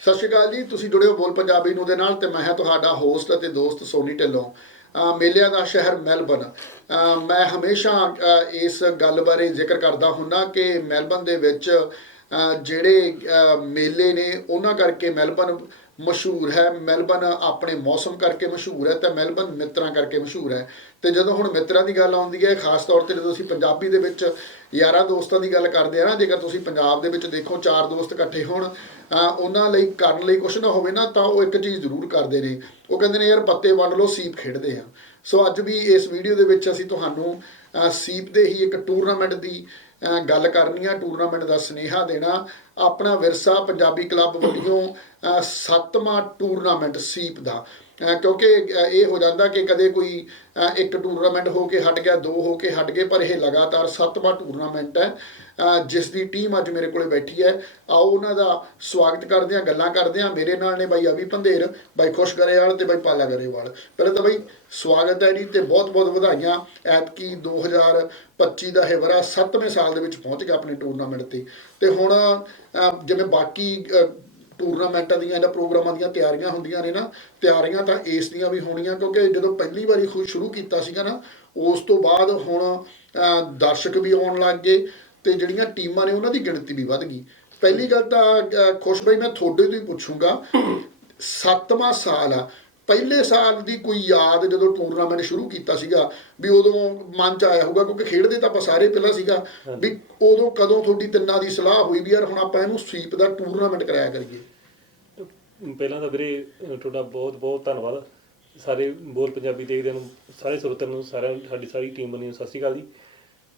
ਸਤਿ ਸ਼੍ਰੀ ਅਕਾਲ ਜੀ, ਤੁਸੀਂ ਜੁੜੇ ਹੋ ਬੋਲ ਪੰਜਾਬੀ ਨੂੰ ਦੇ ਨਾਲ ਤੇ ਮੈਂ ਹਾਂ ਤੁਹਾਡਾ ਹੋਸਟ ਅਤੇ ਦੋਸਤ ਸੋਨੀ ਢਿੱਲੋਂ। ਮੇਲਿਆਂ ਦਾ ਸ਼ਹਿਰ ਮੈਲਬਨ ਮੈਂ ਹਮੇਸ਼ਾ ਇਸ ਗੱਲ ਬਾਰੇ ਜ਼ਿਕਰ ਕਰਦਾ ਹੁੰਨਾ ਕਿ ਮੈਲਬਨ ਦੇ ਵਿੱਚ ਜਿਹੜੇ ਮੇਲੇ ਨੇ ਉਹਨਾਂ ਕਰਕੇ ਮੈਲਬਨ ਮਸ਼ਹੂਰ ਹੈ। ਮੈਲਬਨ ਆਪਣੇ ਮੌਸਮ ਕਰਕੇ ਮਸ਼ਹੂਰ ਹੈ ਤੇ ਮੈਲਬਨ ਮਿੱਤਰਾਂ ਕਰਕੇ ਮਸ਼ਹੂਰ ਹੈ। ਤੇ ਜਦੋਂ ਹੁਣ ਮਿੱਤਰਾਂ ਦੀ ਗੱਲ ਆਉਂਦੀ ਹੈ, ਖਾਸ ਤੌਰ ਤੇ ਜਦੋਂ ਅਸੀਂ ਪੰਜਾਬੀ ਦੇ ਵਿੱਚ ਯਾਰਾਂ ਦੋਸਤਾਂ ਦੀ ਗੱਲ ਕਰਦੇ ਆ ਨਾ, ਜੇਕਰ ਤੁਸੀਂ ਪੰਜਾਬ ਦੇ ਵਿੱਚ ਦੇਖੋ, ਚਾਰ ਦੋਸਤ ਇਕੱਠੇ ਹੋਣ ਉਹਨਾਂ ਲਈ, ਕਰਨ ਲਈ ਕੁਝ ਨਾ ਹੋਵੇ ਨਾ, ਤਾਂ ਉਹ ਇੱਕ ਚੀਜ਼ ਜ਼ਰੂਰ ਕਰਦੇ ਨੇ। ਉਹ ਕਹਿੰਦੇ ਨੇ, ਯਾਰ, ਪੱਤੇ ਵੰਡ ਲਓ, ਸੀਪ ਖੇਡਦੇ ਆ। ਸੋ ਅੱਜ ਵੀ ਇਸ ਵੀਡੀਓ ਦੇ ਵਿੱਚ ਅਸੀਂ ਤੁਹਾਨੂੰ ਸੀਪ ਦੇ ਹੀ ਇੱਕ ਟੂਰਨਾਮੈਂਟ ਦੀ ਗੱਲ ਕਰਨੀ ਆ, ਟੂਰਨਾਮੈਂਟ ਦਾ ਸਨੇਹਾ ਦੇਣਾ। ਆਪਣਾ ਵਿਰਸਾ ਪੰਜਾਬੀ ਕਲੱਬ ਵੱਲੋਂ ਸੱਤਵਾਂ ਟੂਰਨਾਮੈਂਟ ਸੀਪ ਦਾ। ਕਿਉਂਕਿ ਇਹ ਹੋ ਜਾਂਦਾ ਕਿ ਕਦੇ ਕੋਈ ਇੱਕ ਟੂਰਨਾਮੈਂਟ ਹੋ ਕੇ ਹਟ ਗਿਆ, ਦੋ ਹੋ ਕੇ ਹਟ ਗਏ, ਪਰ ਇਹ ਲਗਾਤਾਰ ਸੱਤਵਾਂ ਟੂਰਨਾਮੈਂਟ ਹੈ। ਜਿਸ ਦੀ ਟੀਮ ਅੱਜ ਮੇਰੇ ਕੋਲੇ ਬੈਠੀ ਹੈ। ਆਓ ਉਹਨਾਂ ਦਾ ਸਵਾਗਤ ਕਰਦੇ ਹਾਂ, ਗੱਲਾਂ ਕਰਦੇ ਹਾਂ। ਮੇਰੇ ਨਾਲ ਨੇ ਬਾਈ ਅਭੀ ਪੰਧੇਰ, ਬਾਈ ਖੁਸ਼ ਗਰੇਵਾਲ ਤੇ ਬਾਈ ਪਾਲਾ ਗਰੇਵਾਲ। ਪਹਿਲਾਂ ਤਾਂ ਬਾਈ ਸਵਾਗਤ ਹੈ ਜੀ ਤੇ ਬਹੁਤ ਬਹੁਤ ਵਧਾਈਆਂ। ਐਤਕੀ 2025 ਦਾ ਇਹ ਵਰਾ 7ਵੇਂ ਸਾਲ ਦੇ ਵਿੱਚ ਪਹੁੰਚ ਗਿਆ ਆਪਣੇ ਟੂਰਨਾਮੈਂਟ ਤੇ। ਤੇ ਹੁਣ ਜਿਵੇਂ ਬਾਕੀ ਟੂਰਨਾਮੈਂਟਾਂ ਦੀਆਂ ਇਹਨਾਂ ਪ੍ਰੋਗਰਾਮਾਂ ਦੀਆਂ ਤਿਆਰੀਆਂ ਹੁੰਦੀਆਂ ਨੇ ਨਾ ਤਿਆਰੀਆਂ ਤਾਂ ਇਸ ਦੀਆਂ ਵੀ ਹੋਣੀਆਂ ਕਿਉਂਕਿ ਜਦੋਂ ਪਹਿਲੀ ਵਾਰੀ ਖੁਦ ਸ਼ੁਰੂ ਕੀਤਾ ਸੀਗਾ ਨਾ ਉਸ ਤੋਂ ਬਾਅਦ ਹੁਣ ਦਰਸ਼ਕ ਵੀ ਆਉਣ ਲੱਗ ਗਏ ਤੇ ਜਿਹੜੀਆਂ ਟੀਮਾਂ ਨੇ ਉਹਨਾਂ ਦੀ ਗਿਣਤੀ ਵੀ ਵੱਧ ਗਈ। ਪਹਿਲੀ ਗੱਲ ਤਾਂ ਖੁਸ਼ ਬਈ ਮੈਂ ਤੁਹਾਡੇ ਤੋਂ ਹੀ ਪੁੱਛੂੰਗਾ ਸੱਤਵਾਂ ਸਾਲ ਆ ਪਹਿਲੇ ਸਾਲ ਦੀ ਕੋਈ ਯਾਦ ਜਦੋਂ ਟੂਰਨਾਮੈਂਟ ਸ਼ੁਰੂ ਕੀਤਾ ਸੀਗਾ ਵੀ ਉਦੋਂ ਮਨ ਚ ਆਇਆ ਹੋਊਗਾ ਕਿਉਂਕਿ ਖੇਡਦੇ ਤਾਂ ਆਪਾਂ ਸਾਰੇ ਪਹਿਲਾਂ ਸੀਗਾ ਵੀ ਉਦੋਂ ਕਦੋਂ ਤੁਹਾਡੀ ਤਿੰਨਾਂ ਦੀ ਸਲਾਹ ਹੋਈ ਵੀ ਯਾਰ ਹੁਣ ਆਪਾਂ ਇਹਨੂੰ ਸਵੀਪ ਦਾ ਟੂਰਨਾਮੈਂਟ ਕਰਾਇਆ ਕਰੀਏ? ਪਹਿਲਾਂ ਤਾਂ ਵੀਰੇ ਤੁਹਾਡਾ ਬਹੁਤ ਬਹੁਤ ਧੰਨਵਾਦ। ਸਾਰੇ ਬੋਲ ਪੰਜਾਬੀ ਦੇਖਦੇ ਨੂੰ ਸਾਰੇ ਸਰੋਤਿਆਂ ਨੂੰ ਸਾਰਿਆਂ ਸਾਡੀ ਸਾਰੀ ਟੀਮ ਬਣੀ ਨੂੰ ਸਤਿ ਸ਼੍ਰੀ ਅਕਾਲ ਜੀ।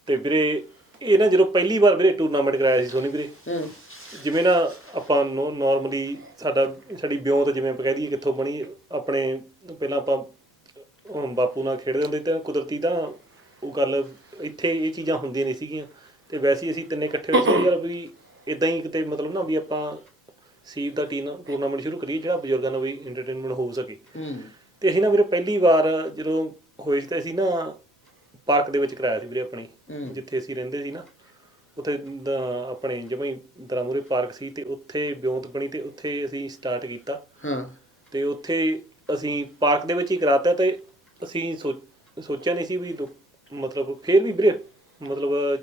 ਤੇ ਵੀਰੇ ਇਹ ਨਾ ਜਦੋਂ ਪਹਿਲੀ ਵਾਰ ਵੀਰੇ ਟੂਰਨਾਮੈਂਟ ਕਰਾਇਆ ਸੀ ਸੋਨੀ ਵੀਰੇ ਹੂੰ। ਜਿਵੇਂ ਨਾ ਆਪਾਂ ਨਾਰਮਲੀ ਸਾਡਾ ਸਾਡੀ ਬਿਉਂਤ ਜਿਵੇਂ ਆਪਾਂ ਕਹਿ ਦਈਏ ਕਿੱਥੋਂ ਬਣੀ ਆਪਣੇ ਪਹਿਲਾਂ ਆਪਾਂ ਬਾਪੂ ਨਾਲ ਖੇਡਦੇ ਹੁੰਦੇ ਤੇ ਕੁਦਰਤੀ ਤਾਂ ਉਹ ਗੱਲ ਇੱਥੇ ਇਹ ਚੀਜ਼ਾਂ ਹੁੰਦੀਆਂ ਨਹੀਂ ਸੀਗੀਆਂ। ਤੇ ਵੈਸੇ ਅਸੀਂ ਤਿੰਨੇ ਇਕੱਠੇ ਹੋਏ ਸੀ ਯਾਰ ਵੀ ਇਦਾਂ ਹੀ ਕਿਤੇ ਮਤਲਬ ਨਾ ਵੀ ਆਪਾਂ ਸੀਪ ਦਾ ਟੀਮ ਟੂਰਨਾਮੈਂਟ ਸ਼ੁਰੂ ਕਰੀਏ ਜਿਹੜਾ ਬਜ਼ੁਰਗਾਂ ਨੂੰ ਵੀ ਐਂਟਰਟੇਨਮੈਂਟ ਹੋ ਸਕੇ। ਤੇ ਅਸੀਂ ਨਾ ਵੀਰੇ ਪਹਿਲੀ ਵਾਰ ਜਦੋਂ ਹੋਏ ਸੀ ਤੇ ਅਸੀਂ ਨਾ ਪਾਰਕ ਦੇ ਵਿੱਚ ਕਰਾਇਆ ਸੀ ਵੀਰੇ ਆਪਣੀ। ਜਿੱਥੇ ਅਸੀਂ ਰਹਿੰਦੇ ਸੀ ਨਾ। ਉੱਥੇ ਦਾ ਆਪਣੇ ਜਮਾਂ ਹੀ ਦਰਾਮੂਰੇ ਪਾਰਕ ਸੀ ਤੇ ਉੱਥੇ ਬਿਉਂਤ ਬਣੀ ਤੇ ਉੱਥੇ ਅਸੀਂ ਸਟਾਰਟ ਕੀਤਾ। ਹਾਂ। ਤੇ ਉੱਥੇ ਅਸੀਂ ਪਾਰਕ ਦੇ ਵਿੱਚ ਹੀ ਕਰਾਤਾ ਤੇ ਅਸੀਂ ਸੋਚ- ਸੋਚਿਆ ਨਹੀਂ ਸੀ ਵੀ ਦੋ- ਮਤਲਬ ਫੇਰ ਵੀ ਵੀਰੇ ਮਤਲਬ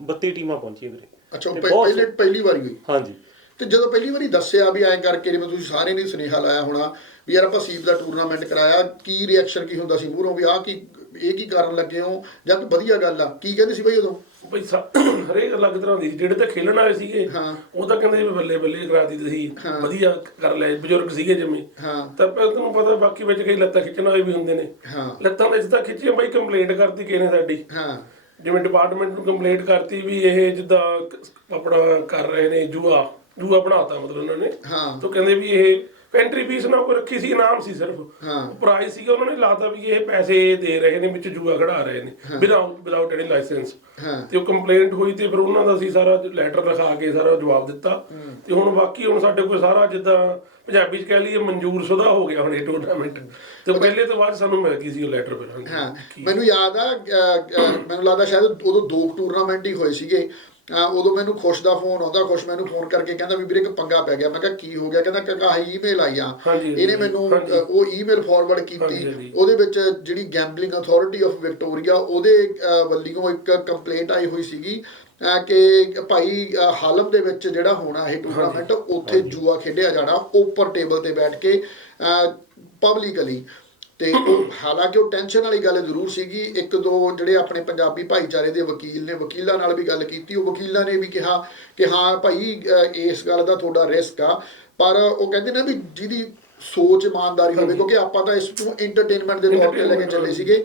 32 ਟੀਮਾਂ ਪਹੁੰਚੀਆਂ ਵੀਰੇ। ਅੱਛਾ ਉਹ ਤੇ ਪਹਿ- ਬਹੁਤ- ਪਹਿਲੇ ਪਹਿਲੀ ਵਾਰੀ ਹੋਈ? ਹਾਂਜੀ। ਤੇ ਜਦੋਂ ਪਹਿਲੀ ਵਾਰੀ ਦੱਸਿਆ ਵੀ ਐਂ ਕਰਕੇ ਜਿਵੇਂ ਤੁਸੀਂ ਸਾਰੇ ਨੇ ਸੁਨੇਹਾ ਲਾਇਆ ਹੋਣਾ ਵੀ ਯਾਰ ਆਪਾਂ ਸੀਪ ਦਾ ਟੂਰਨਾਮੈਂਟ ਕਰਾਇਆ ਕੀ ਰਿਐਕਸ਼ਨ ਕੀ ਹੁੰਦਾ ਸੀ ਮੂਹਰੋਂ ਵੀ ਆਹ ਕੀ ਇਹ ਕੀ ਕਰਨ ਲੱਗੇ ਹੋ? ਜਾਂ ਵਧੀਆ ਗੱਲ ਆ ਕੀ ਕਹਿੰਦੇ ਸੀ ਬਈ ਉਦੋਂ? ਸਾ- ਹਰੇਕ ਅਲੱਗ ਤਰ੍ਹਾਂ ਦੀ ਸੀ। ਜਿਹੜੇ ਤਾਂ ਖੇਲਣ ਆਏ ਸੀਗੇ ਹਾਂ। ਉਹ ਤਾਂ ਕਹਿੰਦੇ ਵੀ ਬੱਲੇ ਬੱਲੇ ਕਰਾਤੀ ਤੁਸੀਂ। ਹਾਂ। ਵਧੀਆ ਕਰ ਲਿਆ ਬਜ਼ੁਰਗ ਸੀਗੇ ਜਿਵੇਂ। ਹਾਂ। ਤਾਂ ਪਹਿਲਾਂ ਤੁਹਾਨੂੰ ਪਤਾ ਬਾਕੀ ਵਿੱਚ ਕਈ ਲੱਤਾਂ ਖਿੱਚਣ ਵਾਲੇ ਵੀ ਹੁੰਦੇ ਨੇ। ਹਾਂ। ਲੱਤਾਂ ਵਿੱਚ ਤਾਂ ਖਿੱਚੀਆਂ ਬਈ ਕੰਪਲੇਂਟ ਕਰਤੀ ਕਿਸੇ ਨੇ ਸਾਡੀ। ਹਾਂ। ਜਿਵੇਂ ਡਿਪਾਰਟਮੈਂਟ ਨੂੰ ਕੰਪਲੇਂਟ ਕਰਤੀ ਵੀ ਇਹ ਜਿੱਦਾਂ ਕ- ਆਪਣਾ ਕਰ ਰਹੇ ਨੇ ਜੂਆ ਜੂਆ ਬਣਾਤਾ ਮਤਲਬ ਉਹਨਾਂ ਨੇ। ਹਾਂ। ਤਾਂ ਕਹਿੰਦੇ ਵੀ ਇਹ ਐਂਟਰੀ ਫੀਸ ਨਾ ਕੋਈ ਰੱਖੀ ਸੀ ਇਨਾਮ ਸੀ ਸਿਰਫ। ਹਾਂ। ਪ੍ਰਾਈਸ ਸੀਗਾ ਉਹਨਾਂ ਨੇ ਲਾਤਾ ਵੀ ਇਹ ਪੈਸੇ ਦੇ ਰਹੇ ਨੇ ਵਿੱਚ ਜੂਆ ਖੜਾ ਰਹੇ ਨੇ ਵਿਦਆਊਟ ਵਿਦਆਊਟ ਐਨੀ ਲਾਇਸੈਂਸ ਹਾਂ। ਤੇ ਉਹ ਕੰਪਲੇਂਟ ਹੋਈ ਤੇ ਫਿਰ ਉਹਨਾਂ ਦਾ ਅਸੀਂ ਸਾਰਾ ਲੈਟਰ ਲਿਖਾ ਕੇ ਸਾਰਾ ਜਵਾਬ ਦਿੱਤਾ। ਤੇ ਹੁਣ ਬਾਕੀ ਹੁਣ ਸਾਡੇ ਕੋਲ ਸਾਰਾ ਜਿੱਦਾਂ ਪੰਜਾਬੀ ਚ ਕਹਿ ਲਈਏ ਮਨਜ਼ੂਰ ਸ਼ੁਦਾ ਹੋ ਗਿਆ ਹੁਣ ਇਹ ਟੂਰਨਾਮੈਂਟ ਤੇ ਪਹਿਲੇ ਤੋਂ ਬਾਅਦ ਸਾਨੂੰ ਮਿਲ ਗਈ ਸੀ ਉਹ ਲੈਟਰ ਫਿਰ। ਹਾਂ। ਮੈਨੂੰ ਯਾਦ ਆ ਮੈਨੂੰ ਲੱਗਦਾ ਸ਼ਾਇਦ ਉਦੋਂ ਦੋ ਟੂਰਨਾਮੈਂਟ ਹੀ ਹੋਏ ਸੀਗੇ। ਉਦੋਂ ਮੈਨੂੰ ਖੁਸ਼ ਦਾ ਫੋਨ ਆਉਂਦਾ ਖੁਸ਼ ਮੈਨੂੰ ਫੋਨ ਕਰਕੇ ਕਹਿੰਦਾ ਵੀ ਵੀਰੇ ਇੱਕ ਪੰਗਾ ਪੈ ਗਿਆ। ਮੈਂ ਕਿਹਾ ਕੀ ਹੋ ਗਿਆ? ਕਹਿੰਦਾ ਕਾਕਾ ਆਹ ਈਮੇਲ ਆਈ ਆ। ਇਹਨੇ ਮੈਨੂੰ ਉਹ ਈਮੇਲ ਫਾਰਵਰਡ ਕੀਤੀ। ਉਹਦੇ ਵਿੱਚ ਜਿਹੜੀ ਗੈਂਬਲਿੰਗ ਅਥਾਰਟੀ ਆਫ ਵਿਕਟੋਰੀਆ ਉਹਦੇ ਵੱਲੋਂ ਇੱਕ ਕੰਪਲੇਂਟ ਆਈ ਹੋਈ ਸੀਗੀ ਕਿ ਭਾਈ ਹਾਲਮ ਦੇ ਵਿੱਚ ਜਿਹੜਾ ਹੋਣਾ ਇਹ ਟੂਰਨਾਮੈਂਟ ਉੱਥੇ ਜੂਆ ਖੇਡਿਆ ਜਾਣਾ ਉੱਪਰ ਟੇਬਲ ਤੇ ਬੈਠ ਕੇ ਪਬਲਿਕਲੀ ਤੇ ਹਾਲਾਂਕਿ ਉਹ ਟੈਨਸ਼ਨ ਵਾਲੀ ਗੱਲ ਜ਼ਰੂਰ ਸੀਗੀ ਇੱਕ ਦੋ ਜਿਹੜੇ ਆਪਣੇ ਪੰਜਾਬੀ ਭਾਈਚਾਰੇ ਦੇ ਵਕੀਲ ਨੇ ਵਕੀਲਾਂ ਨਾਲ ਵੀ ਗੱਲ ਕੀਤੀ ਉਹ ਵਕੀਲਾਂ ਨੇ ਵੀ ਕਿਹਾ ਕਿ ਹਾਂ ਭਾਈ ਇਸ ਗੱਲ ਦਾ ਤੁਹਾਡਾ ਰਿਸਕ ਆ ਪਰ ਉਹ ਕਹਿੰਦੇ ਨੇ ਵੀ ਜਿਹਦੀ ਸੋਚ ਇਮਾਨਦਾਰੀ ਹੋਵੇ ਕਿਉਂਕਿ ਆਪਾਂ ਤਾਂ ਇਸ ਨੂੰ ਐਂਟਰਟੇਨਮੈਂਟ ਦੇ ਤੌਰ ਤੇ ਲੈ ਕੇ ਚੱਲੇ ਸੀਗੇ।